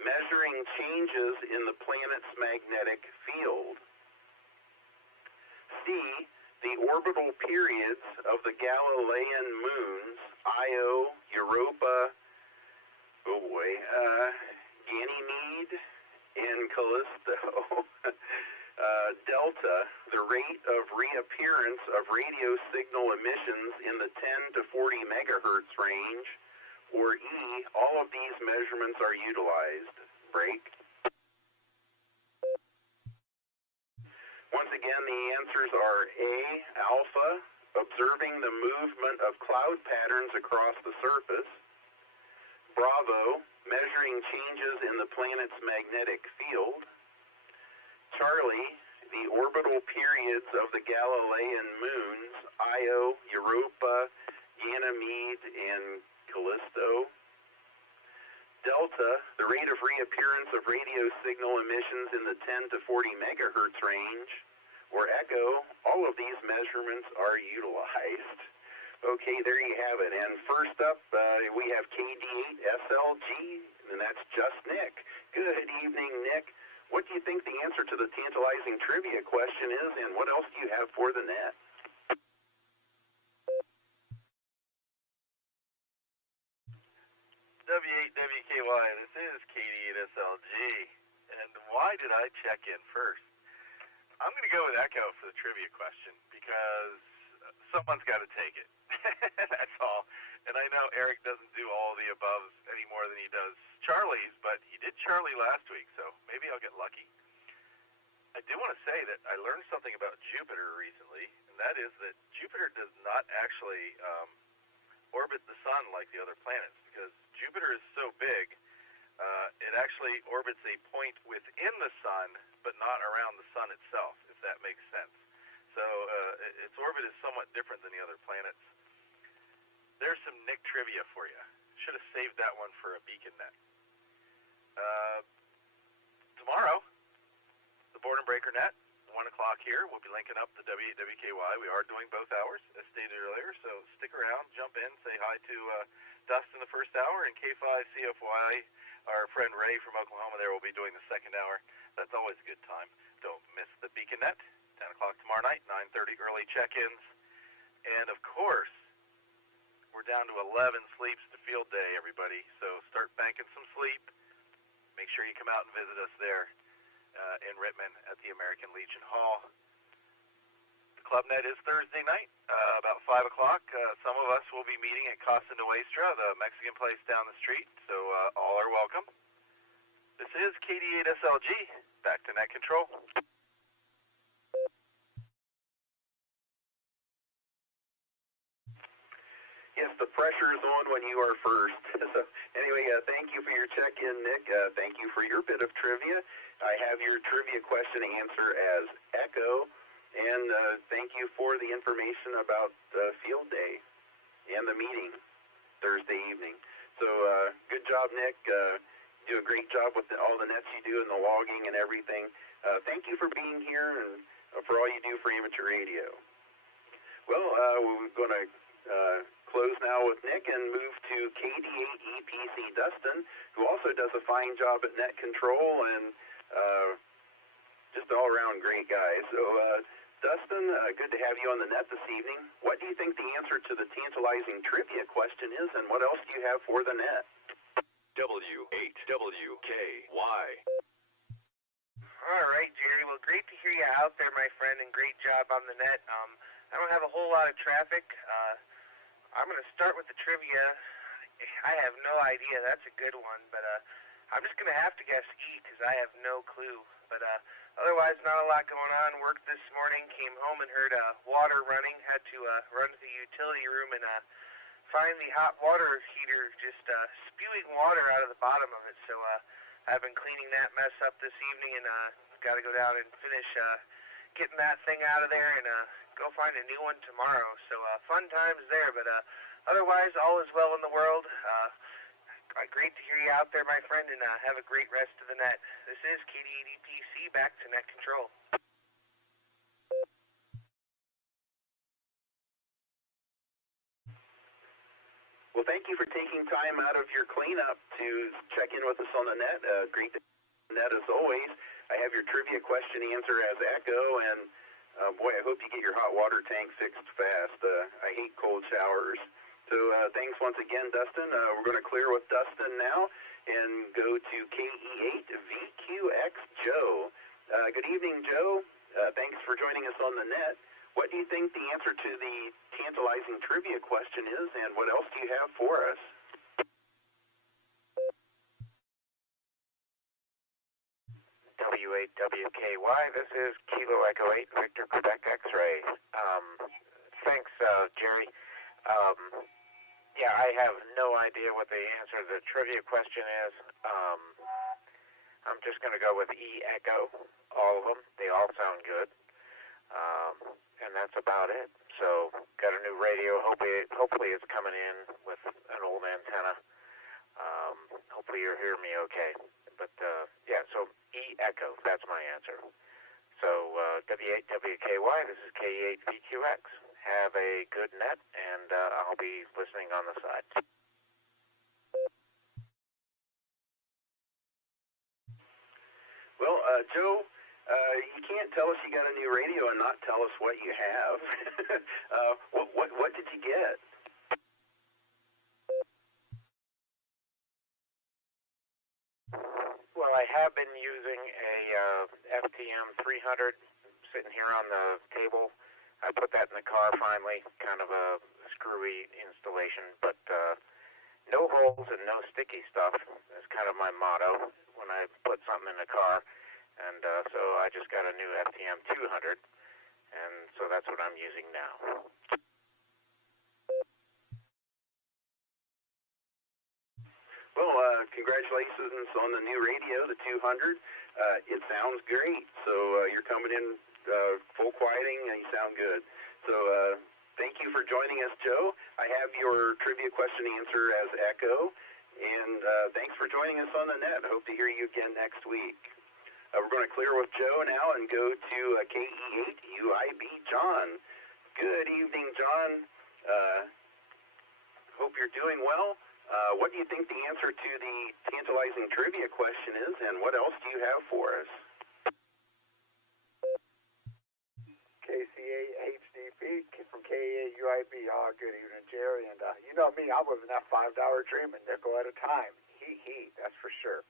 measuring changes in the planet's magnetic field. C, the orbital periods of the Galilean moons, Io, Europa, Ganymede, and Callisto. Delta, the rate of reappearance of radio signal emissions in the 10 to 40 megahertz range, or E, all of these measurements are utilized. Break. Once again, the answers are A, alpha, observing the movement of cloud patterns across the surface. Bravo, measuring changes in the planet's magnetic field. Charlie, the orbital periods of the Galilean moons, Io, Europa, Ganymede, and Callisto. Delta, the rate of reappearance of radio signal emissions in the 10 to 40 megahertz range. Or Echo, all of these measurements are utilized. Okay, there you have it. And first up, we have KD8SLG, and that's just Nick. Good evening, Nick. What do you think the answer to the tantalizing trivia question is, and what else do you have for the net? W8WKY, this is KD8SLG. And why did I check in first? I'm going to go with Echo for the trivia question, because someone's got to take it. That's all. And I know Eric doesn't do all the aboves any more than he does Charlie's, but he did Charlie last week, so maybe I'll get lucky. I do want to say that I learned something about Jupiter recently, and that is that Jupiter does not actually orbit the sun like the other planets, because Jupiter is so big, it actually orbits a point within the sun, but not around the sun itself, if that makes sense. So its orbit is somewhat different than the other planets. There's some Nick trivia for you. Should have saved that one for a beacon net. Tomorrow, the Board and Breaker net, 1 o'clock here. We'll be linking up the W8WKY. We are doing both hours, as stated earlier, so stick around, jump in, say hi to Dust in the first hour, and K5CFY, our friend Ray from Oklahoma there will be doing the second hour. That's always a good time. Don't miss the beacon net, 10 o'clock tomorrow night, 9:30 early check-ins. And, of course, we're down to 11 sleeps to field day, everybody, so start banking some sleep. Make sure you come out and visit us there in Rittman at the American Legion Hall. The club net is Thursday night, about 5 o'clock. Some of us will be meeting at Casa Nuestra, the Mexican place down the street, so all are welcome. This is KD8SLG, back to net control. Yes, the pressure is on when you are first. So anyway, thank you for your check-in, Nick. Thank you for your bit of trivia. I have your trivia question answer as Echo, and thank you for the information about field day and the meeting Thursday evening. So good job, Nick. Do a great job with all the nets you do and the logging and everything. Thank you for being here and for all you do for amateur radio. Well, we're going to close now with Nick and move to KD8EPC Dustin, who also does a fine job at net control and just an all-around great guy. So, Dustin, good to have you on the net this evening. What do you think the answer to the tantalizing trivia question is, and what else do you have for the net? W8WKY. All right, Jerry. Well, great to hear you out there, my friend, and great job on the net. I don't have a whole lot of traffic. I'm going to start with the trivia. I have no idea. That's a good one, but I'm just going to have to guess E because I have no clue. But otherwise, not a lot going on. Worked this morning, came home and heard water running. Had to run to the utility room and find the hot water heater just spewing water out of the bottom of it. So I've been cleaning that mess up this evening and got to go down and finish getting that thing out of there and go find a new one tomorrow. So fun times there, but otherwise all is well in the world. Great to hear you out there, my friend, and have a great rest of the net. This is KD8EPC, back to net control. Well, thank you for taking time out of your cleanup to check in with us on the net. Great to be on the net as always. I have your trivia question answer as Echo, and boy, I hope you get your hot water tank fixed fast. I hate cold showers. So thanks once again, Dustin. We're going to clear with Dustin now and go to KE8VQX Joe. Good evening, Joe. Thanks for joining us on the net. What do you think the answer to the tantalizing trivia question is, and what else do you have for us? W8WKY, this is Kilo Echo 8, Victor Quebec X-Ray. Thanks, Jerry. Yeah, I have no idea what the answer to the trivia question is. I'm just going to go with E-Echo, all of them. They all sound good. And that's about it. So, got a new radio. Hopefully it's coming in with an old antenna. Hopefully you're hearing me okay. But, yeah, so E-Echo, that's my answer. So, W8WKY, this is K8VQX. Have a good net, and I'll be listening on the side. Well, Joe, you can't tell us you got a new radio and not tell us what you have. What did you get? Well, I have been using a FTM 300 sitting here on the table. I put that in the car finally, kind of a screwy installation, but no holes and no sticky stuff is kind of my motto when I put something in the car. And so I just got a new FTM 200, and so that's what I'm using now. Well, congratulations on the new radio, the 200. It sounds great. So you're coming in full quieting, and you sound good. So thank you for joining us, Joe. I have your trivia question answer as Echo, and thanks for joining us on the net. I hope to hear you again next week. We're going to clear with Joe now and go to KE8UIB John. Good evening, John. Hope you're doing well. What do you think the answer to the tantalizing trivia question is, and what else do you have for us? KCA-HDP from KA-UIB. Good evening, Jerry. And you know me, I'm living that $5 dream, a nickel at a time. That's for sure.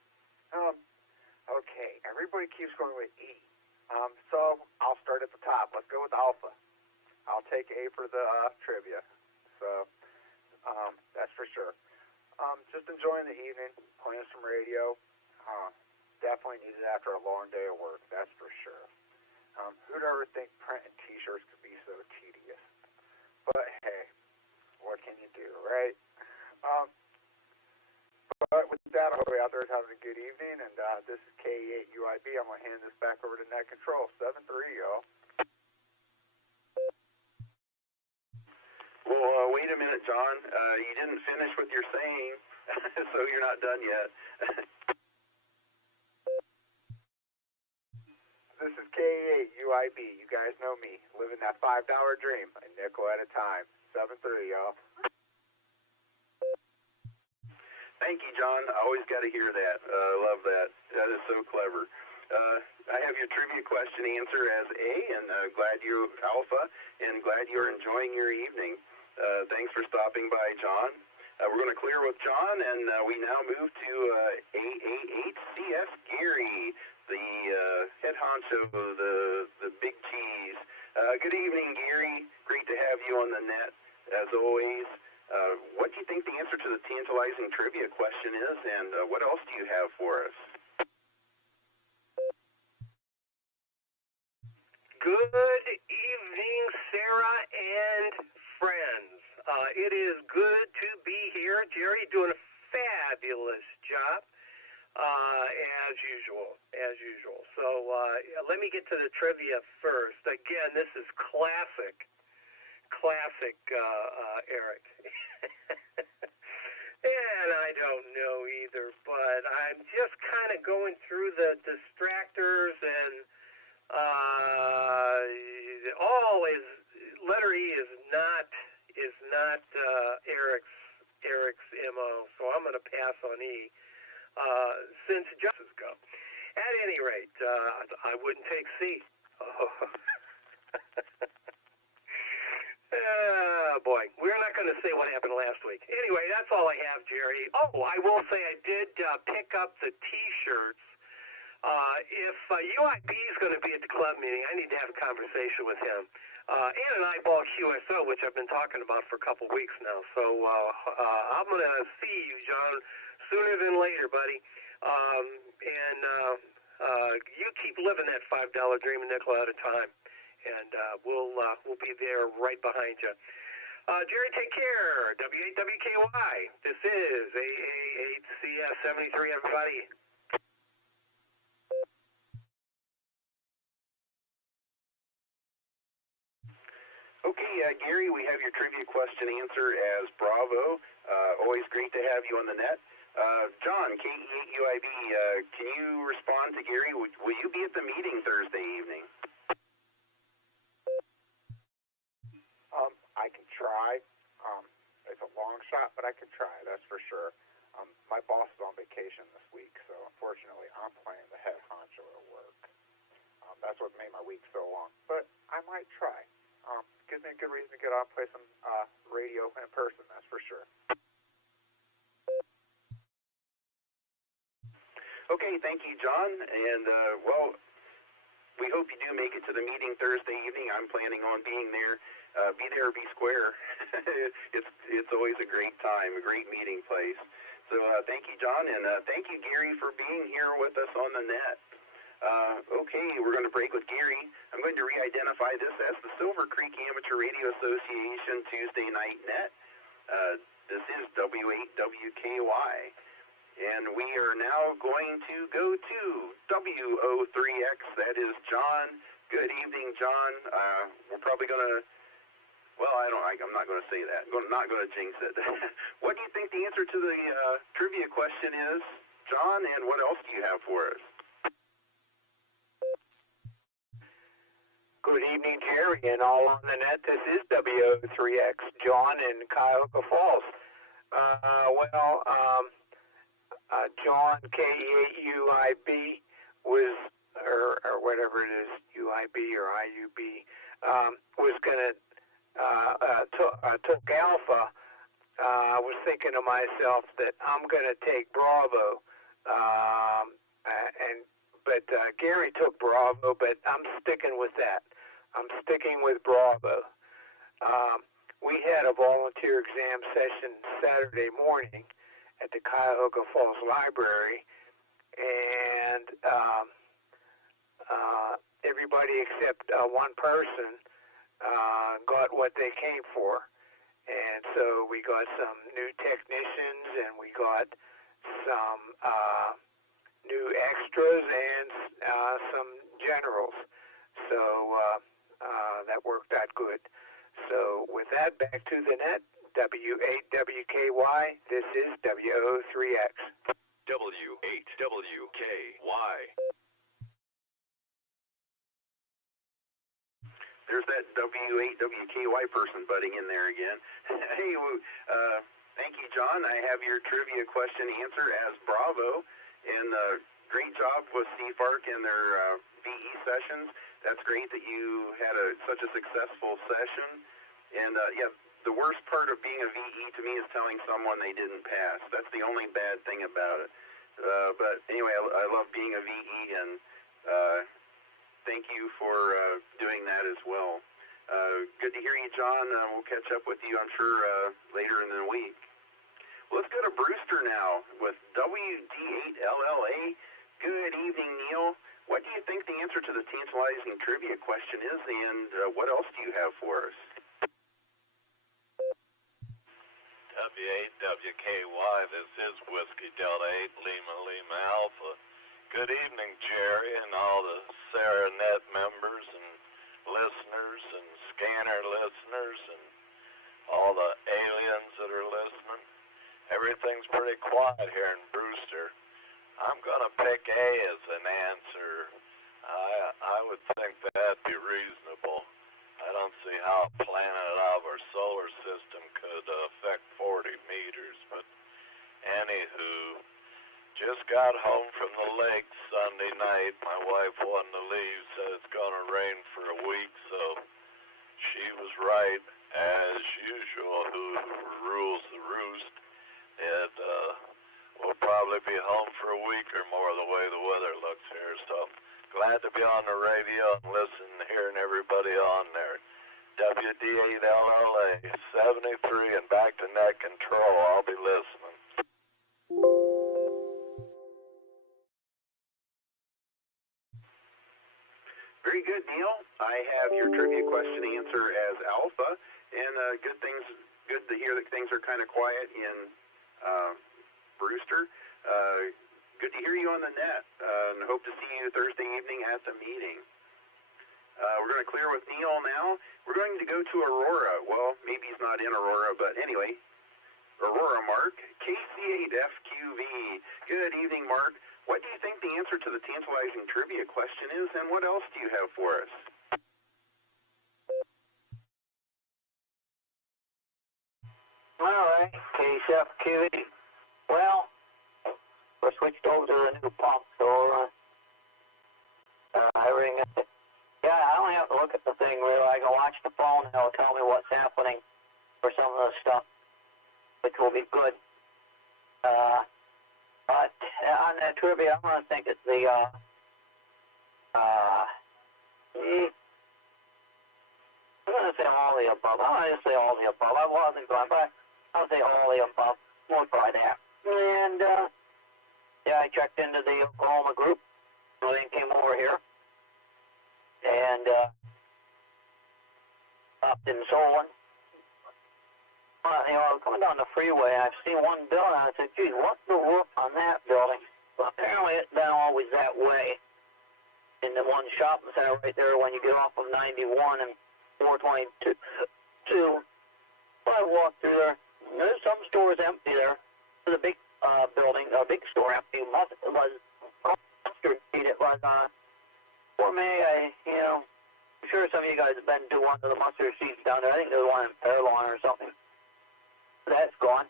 Okay, everybody keeps going with E. So I'll start at the top. Let's go with Alpha. I'll take A for the trivia. So that's for sure. Just enjoying the evening, playing some radio. Definitely needed after a long day of work, that's for sure. Who'd ever think printing t-shirts could be so tedious? But hey, what can you do, right? But with that, I hope you out there is having a good evening, and this is K8UIB. I'm going to hand this back over to Net Control, 7-3, y'all. Well, wait a minute, John. You didn't finish what you're saying, so you're not done yet. This is K8UIB. You guys know me, living that $5 dream, a nickel at a time. 7-3, y'all. Thank you, John. I always got to hear that. I love that. That is so clever. I have your trivia question answer as A, and glad you're Alpha, and glad you're enjoying your evening. Thanks for stopping by, John. We're going to clear with John, and we now move to AA8CS Gary, the head honcho, the big cheese. Good evening, Gary. Great to have you on the net, as always. What do you think the answer to the tantalizing trivia question is, and what else do you have for us? Good evening, Sarah and friends. It is good to be here. Jerry doing a fabulous job, as usual. So let me get to the trivia first. Again, this is classic Eric. And I don't know either, but I'm just kind of going through the distractors, and letter E is not Eric's Eric's MO, so I'm going to pass on E. Since justice go. At any rate, I wouldn't take C. Boy, we're not going to say what happened last week. Anyway, that's all I have, Jerry. Oh, I will say I did pick up the T-shirts. If UIB is going to be at the club meeting, I need to have a conversation with him. And an eyeball QSO, which I've been talking about for a couple weeks now. So I'm going to see you, John, sooner than later, buddy. You keep living that $5 dream a nickel at a time, and we'll be there right behind you. Jerry, take care. W8WKY. This is AA8CS73, everybody. Okay, Gary, we have your trivia question answer as Bravo. Always great to have you on the net. John, KE8UIB, can you respond to Gary? Will you be at the meeting Thursday evening? I can try. It's a long shot, but I can try, that's for sure. My boss is on vacation this week, so unfortunately I'm playing the head honcho at work. That's what made my week so long. But I might try. Gives me a good reason to get out and play some radio in person, that's for sure. Okay, thank you, John. And, well, we hope you do make it to the meeting Thursday evening. I'm planning on being there. Be there or be square. It's always a great time, a great meeting place. So thank you, John, and thank you, Gary, for being here with us on the net. Okay, we're going to break with Gary. I'm going to re-identify this as the Silvercreek Amateur Radio Association Tuesday Night Net. This is W8WKY. And we are now going to go to WO3X. That is John. Good evening, John. We're probably going to, well, I'm not going to say that. I'm not going to jinx it. What do you think the answer to the trivia question is, John, and what else do you have for us? Good evening, Jerry, and all on the net. This is WO3X, John in Cuyahoga Falls. John, K8UIB, was, or whatever it is, UIB or IUB, was going to, took Alpha. I was thinking to myself that I'm going to take Bravo, but Gary took Bravo, but I'm sticking with that. I'm sticking with Bravo. We had a volunteer exam session Saturday morning at the Cuyahoga Falls Library, and everybody except one person got what they came for. And so we got some new technicians, and we got some new extras and some generals. So that worked out good. So with that, back to the net. W8WKY, this is WO3X. W8WKY. There's that W8WKY person butting in there again. Hey, thank you, John. I have your trivia question answer as Bravo. And great job with CFARC and their VE sessions. That's great that you had such a successful session. And, yeah, the worst part of being a VE to me is telling someone they didn't pass. That's the only bad thing about it. But anyway, I love being a VE, and thank you for doing that as well. Good to hear you, John. We'll catch up with you, I'm sure, later in the week. Well, let's go to Brewster now with WD8LLA. Good evening, Neil. What do you think the answer to the tantalizing trivia question is, and what else do you have for us? W8WKY, this is Whiskey Delta 8 Lima Alpha. Good evening, Jerry, and all the SARANet members and listeners and scanner listeners and all the aliens that are listening. Everything's pretty quiet here in Brewster. I'm going to pick A as an answer. I would think that'd be reasonable. I don't see how a planet out of our solar system could affect 40 meters. But anywho, just got home from the lake Sunday night. My wife wanted to leave, said it's going to rain for a week, so she was right, as usual. Who rules the roost? And we'll probably be home for a week or more the way the weather looks here. So glad to be on the radio and listening, hearing everybody on there. WD8LLA 73 and back to net control. I'll be listening. Very good, Neil. I have your trivia question answer as Alpha, and good to hear that things are kind of quiet in Brewster. Good to hear you on the net, and hope to see you Thursday evening at the meeting. We're going to clear with Neil now. We're going to go to Aurora. Well, maybe he's not in Aurora, but anyway, Aurora, Mark, KC8FQV. Good evening, Mark. What do you think the answer to the tantalizing trivia question is, and what else do you have for us? All right, KC8FQV. Well, we're switched over to the new pump, so everything. Yeah, I don't have to look at the thing really. I can watch the phone and it'll tell me what's happening for some of the stuff, which will be good. But on that trivia, I'm going to think it's the, I'm going to say all the above. I'm going to say all the above. I wasn't going, but I'll say all the above. We'll try that. And, yeah, I checked into the Oklahoma group. So they came over here. And, up in Solon. You know, I was coming down the freeway, and I've seen one building, and I said, geez, what's the roof on that building? Well, apparently it's been always that way. In the one shopping center right there when you get off of 91 and 422. So I walked through there. There's some stores empty there. There's a big building, a big store empty. It was mustard seed. It was, for me, I'm sure some of you guys have been to one of the mustard seeds down there. I think there's one in Fairlawn or something. That's gone.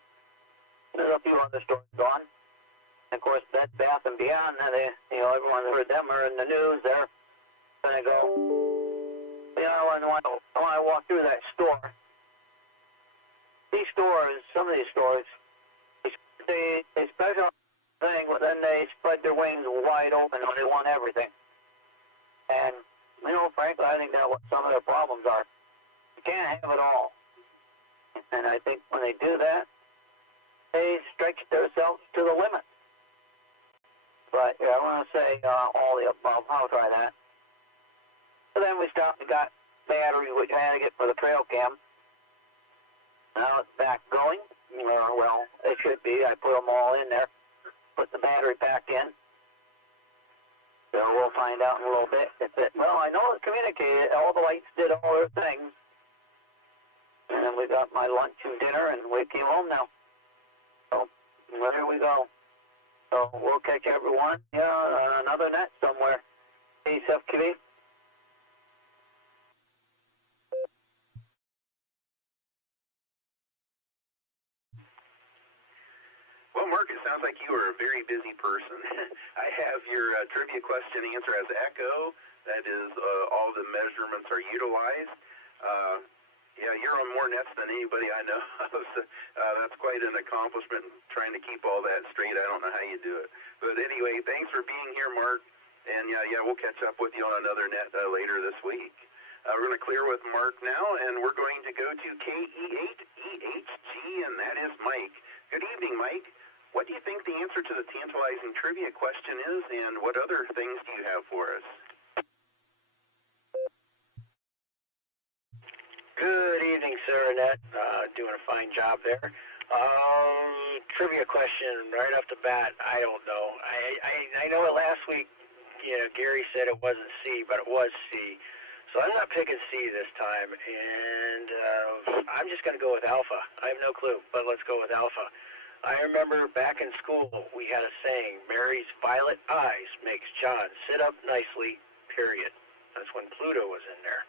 There's a few other stores gone. And of course, Bed Bath & Beyond, everyone's heard them are in the news. They're going to go. When I walk through that store, some of these stores, they special thing, but then they spread their wings wide open when they want everything. And, frankly, I think that's what some of their problems are. You can't have it all. And I think when they do that, they stretch themselves to the limit. But, yeah, I want to say all the above. I'll try that. So then we stopped and got batteries, which I had to get for the trail cam. Now it's back going. Well, it should be. I put them all in there. Put the battery pack in. So we'll find out in a little bit. Well, I know it communicated. All the lights did all their things. And then we got my lunch and dinner, and we came home now. So, there we go. So, we'll catch everyone, on another net somewhere. Peace up, QV. Well, Mark, it sounds like you are a very busy person. I have your trivia question answer as echo. That is, all the measurements are utilized. Yeah, you're on more nets than anybody I know. So, that's quite an accomplishment, trying to keep all that straight. I don't know how you do it. But anyway, thanks for being here, Mark. And yeah, we'll catch up with you on another net later this week. We're going to clear with Mark now, and we're going to go to KE8EHG, and that is Mike. Good evening, Mike. What do you think the answer to the tantalizing trivia question is, and what other things do you have for us? Good evening, Sarah Net. Doing a fine job there. Trivia question right off the bat. I don't know. I know last week, Gary said it wasn't C, but it was C. So I'm not picking C this time, and I'm just going to go with Alpha. I have no clue, but let's go with Alpha. I remember back in school, we had a saying, Mary's violet eyes makes John sit up nicely, period. That's when Pluto was in there.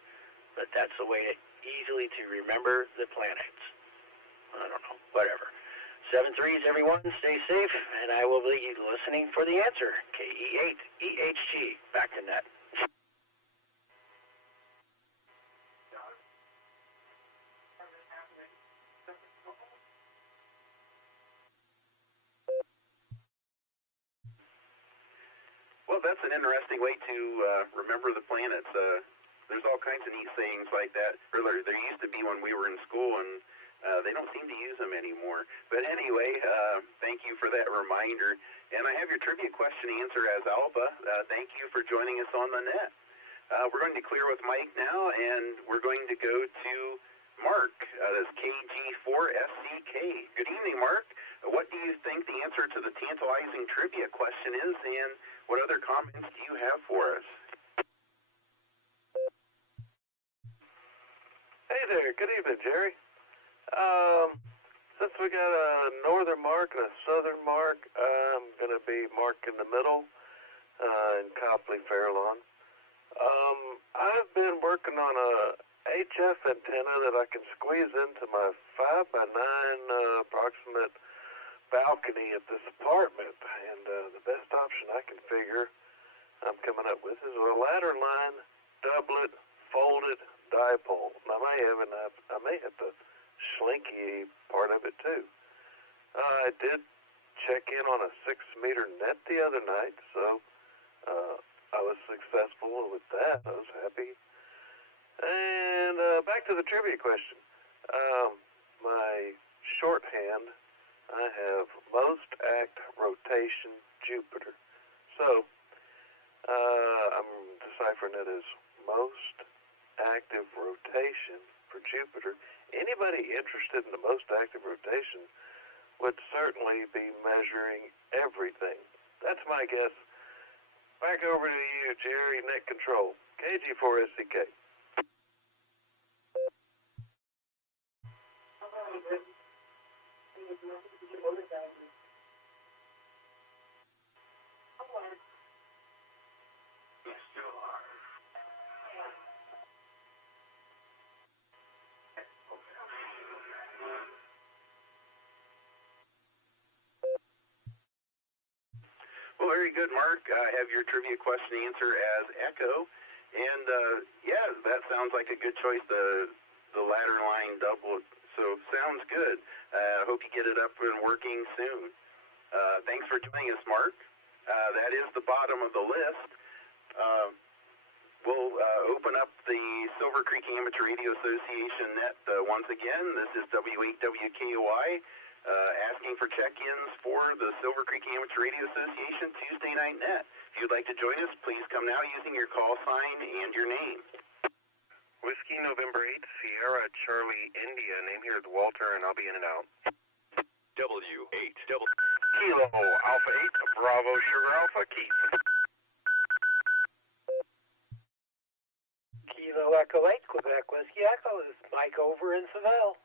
But that's the way easily to remember the planets. I don't know, whatever. 7-3s, everyone, stay safe, and I will be listening for the answer. KE8EHG, back to net. Well, that's an interesting way to remember the planets. There's all kinds of neat sayings like that. Or there used to be when we were in school, and they don't seem to use them anymore. But anyway, thank you for that reminder. And I have your trivia question answer as Alpha. Thank you for joining us on the net. We're going to clear with Mike now, and we're going to go to Mark. That's KG4SCK. Good evening, Mark. What do you think the answer to the tantalizing trivia question is, and what other comments do you have for us? Hey there, good evening, Jerry. Since we got a northern mark and a southern mark, I'm going to be Mark in the middle in Copley Fairlawn. I've been working on a HF antenna that I can squeeze into my 5x9 approximate balcony at this apartment, and the best option I can figure I'm coming up with is a ladder line, doublet, folded dipole. Now, I may have to slinky part of it too. I did check in on a 6-meter net the other night, so I was successful with that. I was happy. And back to the trivia question. My shorthand, I have most act rotation Jupiter. So I'm deciphering it as most active rotation for Jupiter. Anybody interested in the most active rotation would certainly be measuring everything. That's my guess. Back over to you, Jerry, net control. KG4SCK. Well, very good, Mark. I have your trivia question answer as Echo. And, yeah, that sounds like a good choice, the ladder line doublet. So, sounds good. I hope you get it up and working soon. Thanks for joining us, Mark. That is the bottom of the list. We'll open up the Silvercreek Amateur Radio Association net once again. This is W8WKOI. Asking for check-ins for the Silvercreek Amateur Radio Association Tuesday night net. If you'd like to join us, please come now using your call sign and your name. Whiskey November 8, Sierra Charlie India. Name here is Walter, and I'll be in and out. W8, Kilo Alpha 8, Bravo Sugar Alpha, Keith. Kilo Echo 8, Quebec Whiskey Echo. This is Mike over in Seville.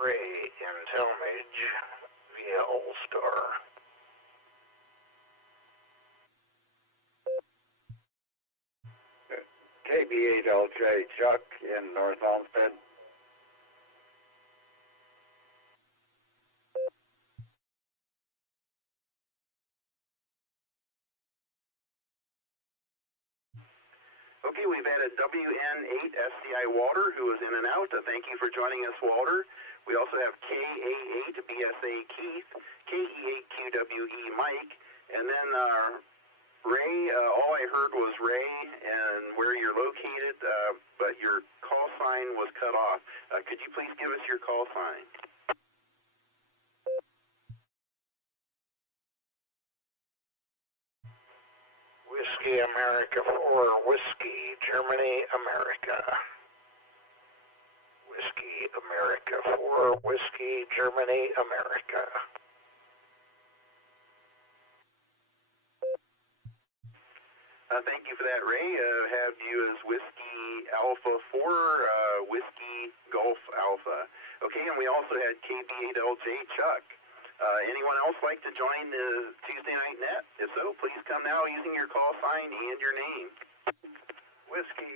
Ray in Talmadge via All-Star. KB8LJ Chuck in North Olmsted. Okay, we've added WN8SCI Walter, who is in and out. Thank you for joining us, Walter. We also have KA8BSA Keith, KE8QWE Mike, and then Ray. All I heard was Ray and where you're located, but your call sign was cut off. Could you please give us your call sign? Whiskey America 4, Whiskey Germany America. Whiskey America 4, Whiskey Germany America. Thank you for that, Ray. Have you as Whiskey Alpha 4, Whiskey Golf Alpha. Okay, and we also had KB8LJ Chuck. Anyone else like to join the Tuesday night net? If so, please come now using your call sign and your name. Whiskey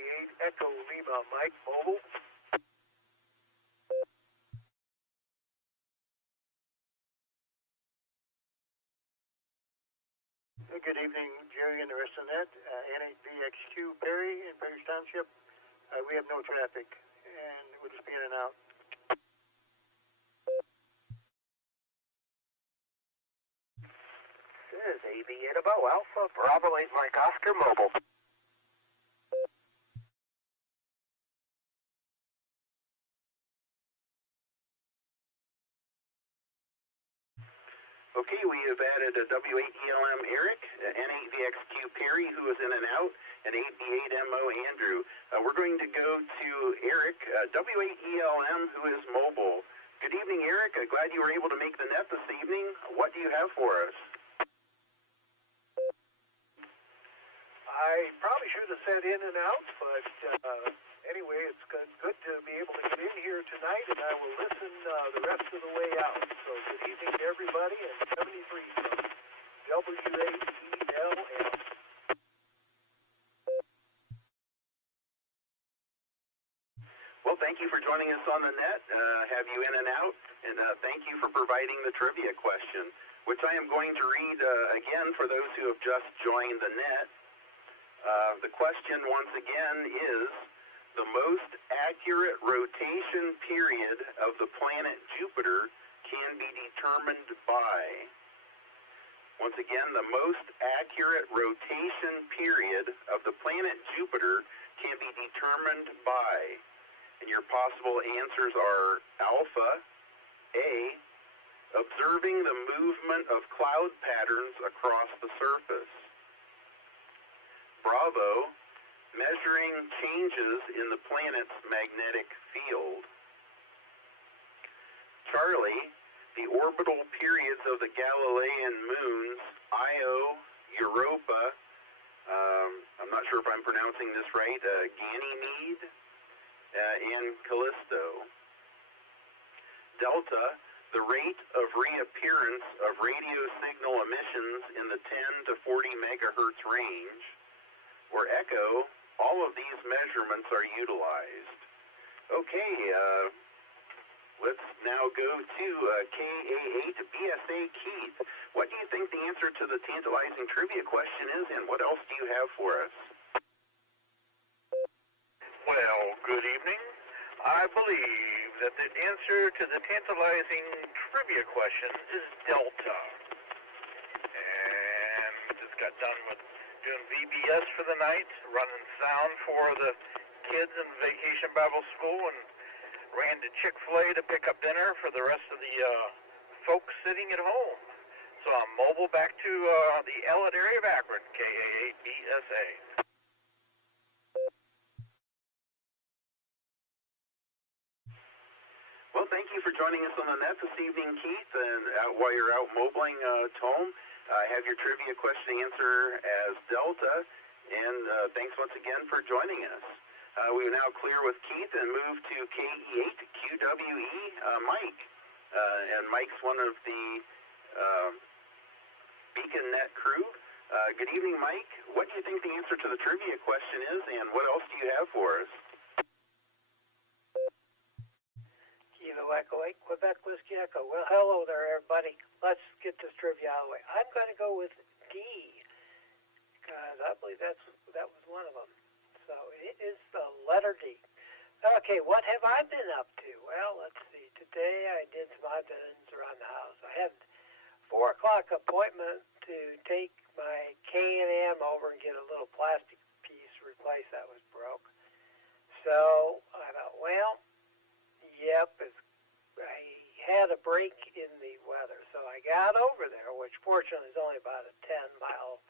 8 Echo Lima Mike Mobile. Good evening, Jerry and the rest of the net. N8VXQ Perry in Perry's Township. We have no traffic, and we'll just be in and out. This is AB8 Abo Alpha Bravo 8 Mike Oscar Mobile. Okay, we have added a W8ELM Eric, N8VXQ Perry, who is in and out, and AB8MO Andrew. We're going to go to Eric, W8ELM, who is mobile. Good evening, Eric. Glad you were able to make the net this evening. What do you have for us? I probably should have said in and out, but anyway, it's good to be able to get in here tonight, and I will listen the rest of the way out. So good evening to everybody, and 73 from W8ELM. Well, thank you for joining us on the net. Have you in and out, and thank you for providing the trivia question, which I am going to read again for those who have just joined the net. The question once again is, the most accurate rotation period of the planet Jupiter can be determined by. Once again, the most accurate rotation period of the planet Jupiter can be determined by. And your possible answers are alpha, A, observing the movement of cloud patterns across the surface. Bravo, measuring changes in the planet's magnetic field. Charlie, the orbital periods of the Galilean moons Io, Europa, I'm not sure if I'm pronouncing this right, Ganymede, and Callisto. Delta, the rate of reappearance of radio signal emissions in the 10 to 40 megahertz range. Or Echo, all of these measurements are utilized. Okay, let's now go to KA8 BSA Keith. What do you think the answer to the tantalizing trivia question is, and what else do you have for us? Well, good evening. I believe that the answer to the tantalizing trivia question is Delta. And just got done with doing VBS for the night, running sound for the kids in Vacation Bible School, and ran to Chick-fil-A to pick up dinner for the rest of the folks sitting at home. So I'm mobile back to the Ellet area of Akron, KA8BSA. Well, thank you for joining us on the net this evening, Keith, and while you're out mobiling to home, have your trivia question answer as Delta, and thanks once again for joining us. We are now clear with Keith and move to KE8QWE, Mike. And Mike's one of the Beacon Net crew. Good evening, Mike. What do you think the answer to the trivia question is, and what else do you have for us? Kilo Echo 8, Quebec Whiskey Echo. Well, hello there, everybody. Let's get this trivia out of the way. I'm going to go with D, because I believe that was one of them. So it is the letter D. Okay, what have I been up to? Well, let's see. Today I did some odd ends around the house. I had a 4 o'clock appointment to take my K&M over and get a little plastic piece replaced that was broke. So I thought, well, yep, I had a break in the weather. So I got over there, which fortunately is only about a 10-mile,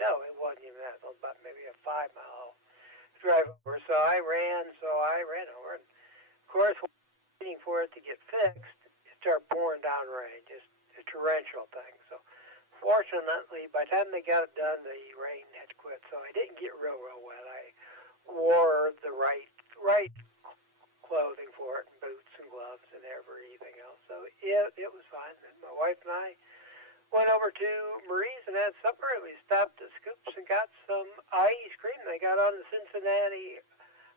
no, it wasn't even that, it was about maybe a 5-mile drive over. So I ran over. And of course, waiting for it to get fixed, it started pouring down rain, just a torrential thing. So fortunately, by the time they got it done, the rain had quit. So I didn't get real wet. I wore the right clothing for it, and boots and gloves and everything else. So it was fine. And my wife and I went over to Marie's and had supper, and we stopped at Scoops and got some ice cream. They got on the Cincinnati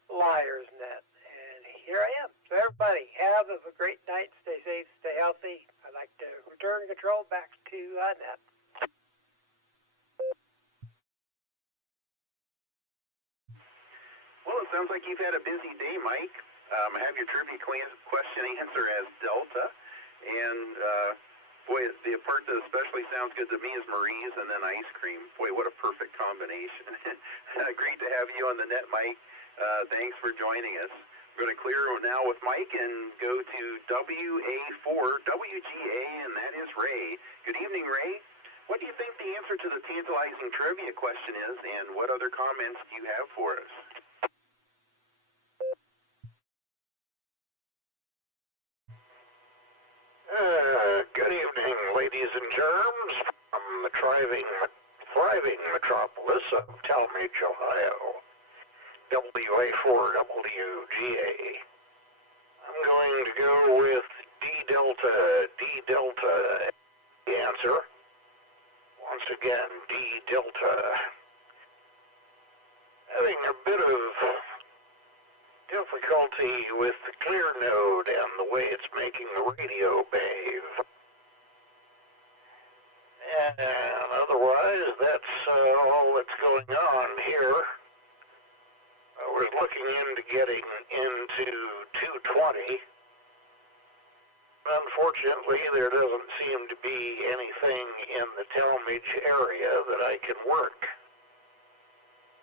Liars net, and here I am. So everybody, have a great night. Stay safe, stay healthy. I'd like to return control back to net. Well, it sounds like you've had a busy day, Mike. I have your trivia question answer as Delta, and boy, the part that especially sounds good to me is Marie's and then ice cream. Boy, what a perfect combination. Great to have you on the net, Mike. Thanks for joining us. We're going to clear now with Mike and go to WA4, WGA, and that is Ray. Good evening, Ray. What do you think the answer to the tantalizing trivia question is, and what other comments do you have for us? Good evening, ladies and germs, from the thriving metropolis of Talmadge, Ohio, WA4WGA. I'm going to go with D Delta, the answer. Once again, D Delta. Having a bit of difficulty with the clear node and the way it's making the radio behave. And otherwise, that's all that's going on here. I was looking into getting into 220. Unfortunately, there doesn't seem to be anything in the Talmadge area that I can work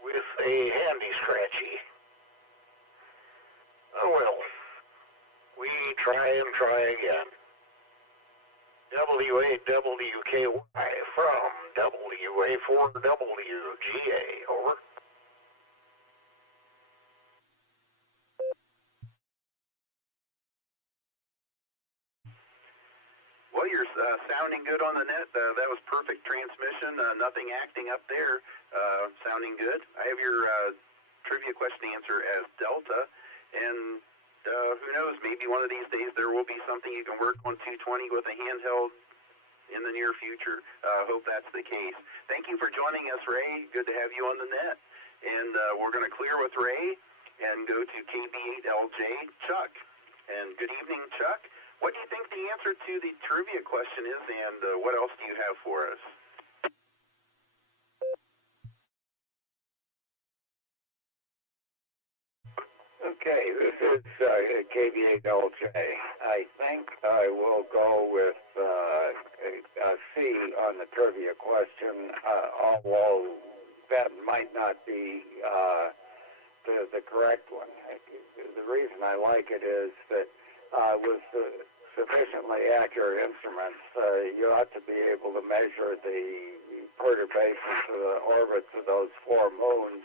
with a handy scratchy. Oh well, we try and try again. WAWKY from WA4WGA, over. Well, you're sounding good on the net. That was perfect transmission. Nothing acting up there. Sounding good. I have your trivia question answer as Delta. And who knows, maybe one of these days there will be something you can work on 220 with a handheld in the near future. Hope that's the case. Thank you for joining us, Ray. Good to have you on the net. And we're going to clear with Ray and go to KB8LJ, Chuck. And good evening, Chuck. What do you think the answer to the trivia question is, and what else do you have for us? Okay, this is KB8LJ. I think I will go with a C on the trivia question, although that might not be the correct one. The reason I like it is that with sufficiently accurate instruments, you ought to be able to measure the perturbations of the orbits of those 4 moons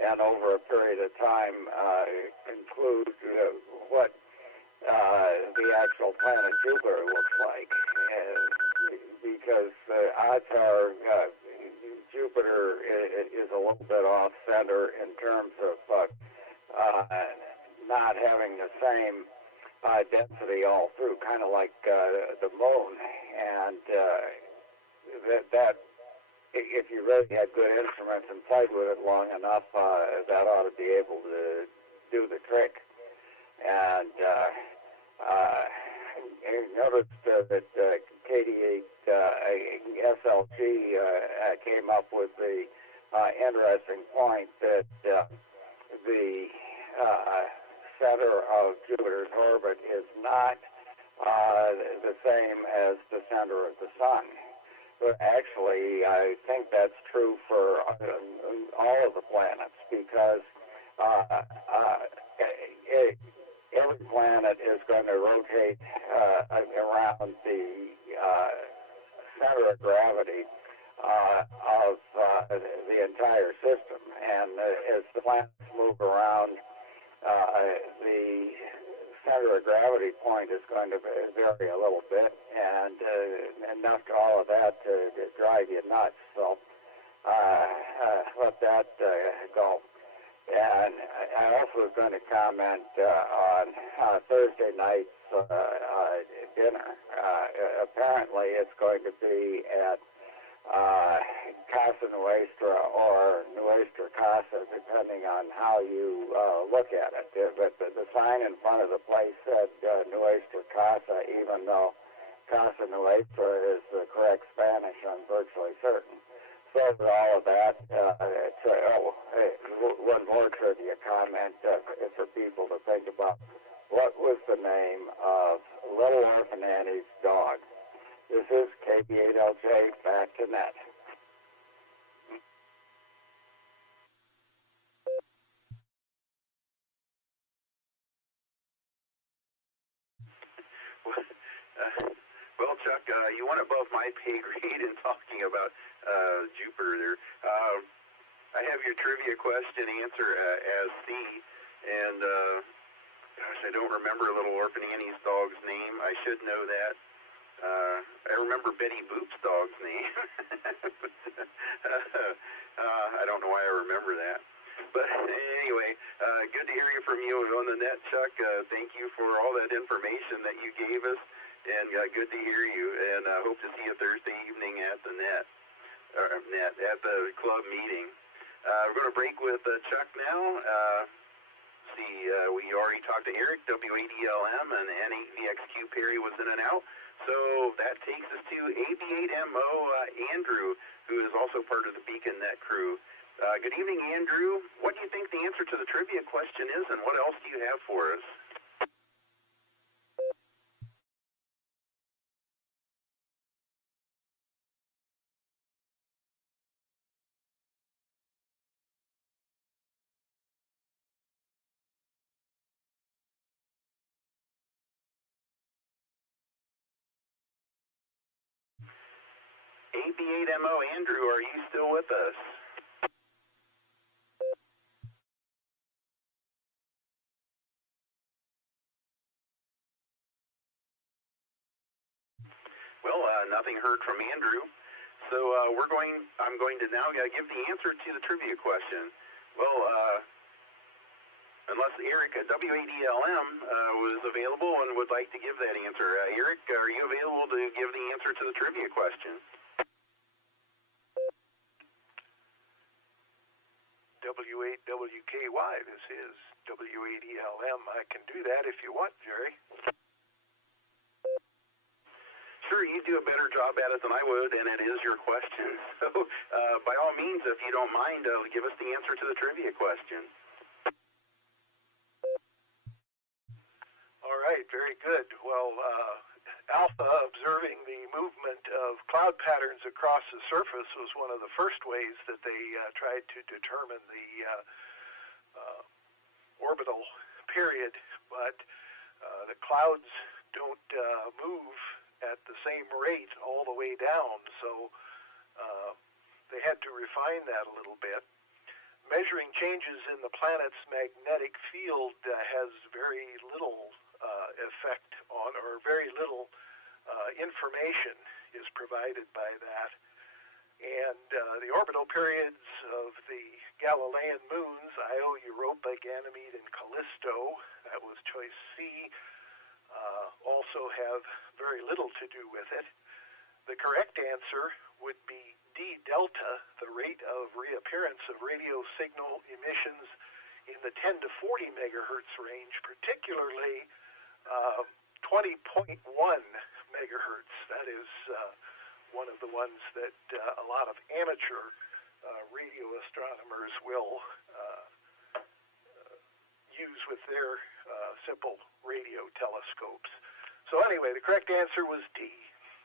and over a period of time conclude what the actual planet Jupiter looks like. Because odds are Jupiter is a little bit off-center in terms of not having the same density all through, kind of like the moon. And that if you really had good instruments and played with it long enough, that ought to be able to do the trick. And I noticed that KD8SLG came up with the interesting point that the center of Jupiter's orbit is not the same as the center of the Sun. But actually, I think that's true for all of the planets, because every planet is going to rotate around the center of gravity of the entire system. And as the planets move around, the center of gravity point is going to vary a little bit, and enough to all of that to drive you nuts. So let that go. And I also was going to comment on Thursday night's dinner. Apparently it's going to be at Casa Nuestra or Nuestra Casa, depending on how you look at it. But the sign in front of the place said Nuestra Casa, even though Casa Nuestra is the correct Spanish, I'm virtually certain. So with all of that, one more trivia comment for people to think about. What was the name of Little Orphan Annie's dog? This is KB8LJ, back to net. Well, Chuck, you went above my pay grade in talking about Jupiter there. I have your trivia question answer as C, and gosh, I don't remember Little Orphan Annie's dog's name. I should know that. I remember Betty Boop's dog's name. I don't know why I remember that. But anyway, good to hear you from you on the net, Chuck. Thank you for all that information that you gave us, and good to hear you. And hope to see you Thursday evening at the net at the club meeting. We're going to break with Chuck now. We already talked to Eric, WADLM, and N8VXQ Perry was in and out. So that takes us to AB8MO Andrew, who is also part of the Beacon Net crew. Good evening, Andrew. What do you think the answer to the trivia question is, and what else do you have for us? AB8MO Andrew, are you still with us? Well, nothing heard from Andrew. So I'm going to now give the answer to the trivia question. Well, unless Eric at WADLM was available and would like to give that answer. Eric, are you available to give the answer to the trivia question? W8WKY, this is WADLM. I can do that if you want, Jerry. Sure, you do a better job at it than I would, and it is your question. So, by all means, if you don't mind, give us the answer to the trivia question. All right, very good. Well, Alpha observing the movement of cloud patterns across the surface was one of the first ways that they tried to determine the orbital period, but the clouds don't move at the same rate all the way down, so they had to refine that a little bit. Measuring changes in the planet's magnetic field has very little effect on, or very little information is provided by that. And the orbital periods of the Galilean moons, Io, Europa, Ganymede, and Callisto, that was choice C, also have very little to do with it. The correct answer would be D delta, the rate of reappearance of radio signal emissions in the 10 to 40 megahertz range, particularly 20.1 megahertz. That is one of the ones that a lot of amateur radio astronomers will use with their simple radio telescopes. So anyway, the correct answer was D.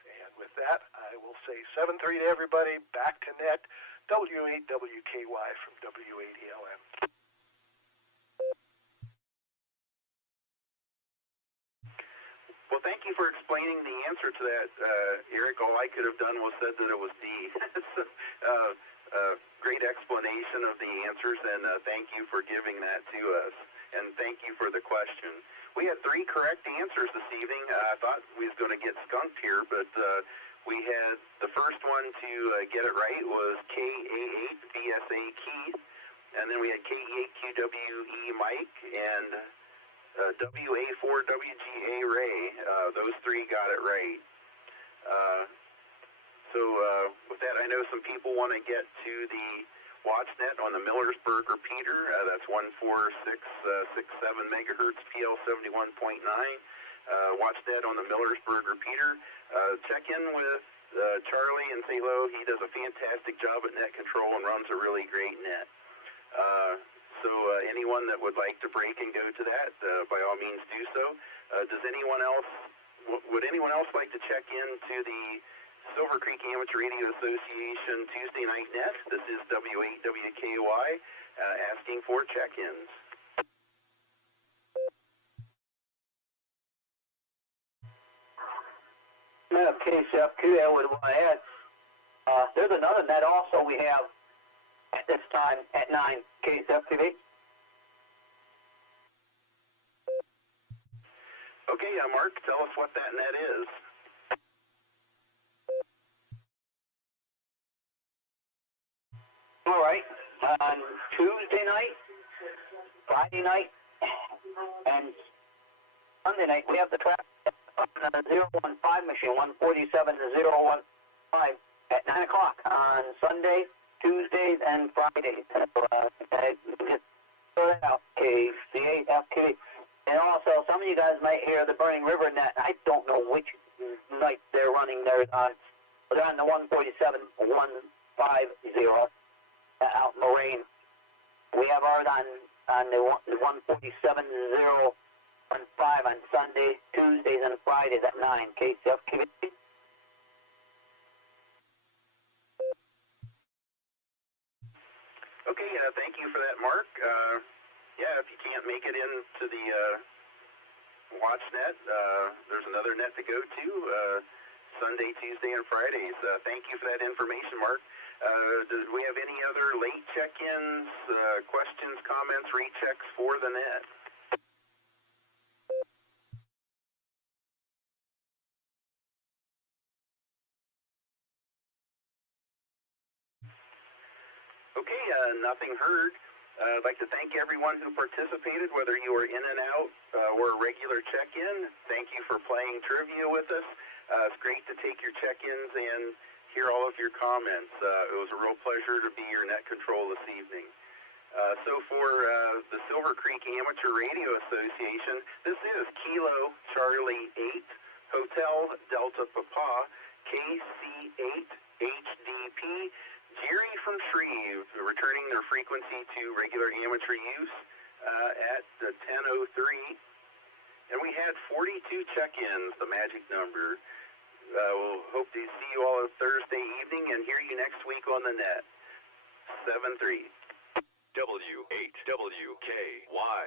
And with that, I will say 7-3 to everybody. Back to net. W8WKY from WADLM. Well, thank you for explaining the answer to that, Eric. All I could have done was said that it was D. So, great explanation of the answers, and thank you for giving that to us. And thank you for the question. We had 3 correct answers this evening. I thought we was going to get skunked here, but we had the first one to get it right was KA8BSA Keith, and then we had KE8QWE Mike, and WA4WGA Ray. Those 3 got it right. So with that, I know some people want to get to the WatchNet on the Millersburg repeater. That's 14667 megahertz, PL 71.9. WatchNet on the Millersburg repeater. Check in with Charlie and say hello. He does a fantastic job at net control and runs a really great net. So anyone that would like to break and go to that, by all means do so. Does anyone else, would anyone else like to check into the Silvercreek Amateur Radio Association Tuesday Night Net? This is W8WKY asking for check-ins. KCFQ, I would want to add, there's another net also we have at this time at 9, KCFTV. Okay, Mark, tell us what that net is. All right, on Tuesday night, Friday night, and Sunday night, we have the traffic on the 015 machine, 147 to 015 at 9 o'clock on Sunday, Tuesdays, and Fridays. Just throw that out, KCAFK. And also, some of you guys might hear the Burning River net. I don't know which night they're running theirs on. They're on the 147, 150 out in Moraine. We have ours on the 147, 015 on Sunday, Tuesdays, and Fridays at 9. KCFK. Okay, thank you for that, Mark. Yeah, if you can't make it into the WatchNet, there's another net to go to, Sunday, Tuesday, and Fridays. Thank you for that information, Mark. Do we have any other late check-ins, questions, comments, rechecks for the net? Okay, nothing heard. I'd like to thank everyone who participated, whether you were in and out or a regular check-in. Thank you for playing trivia with us. It's great to take your check-ins and hear all of your comments. It was a real pleasure to be your net control this evening. So for the Silvercreek Amateur Radio Association, this is Kilo Charlie 8, Hotel Delta Papa, KC8 HDP, Jerry from Shreve, returning their frequency to regular amateur use at 10:03. And we had 42 check-ins, the magic number. We'll hope to see you all Thursday evening and hear you next week on the net. 7-3. W8WKY.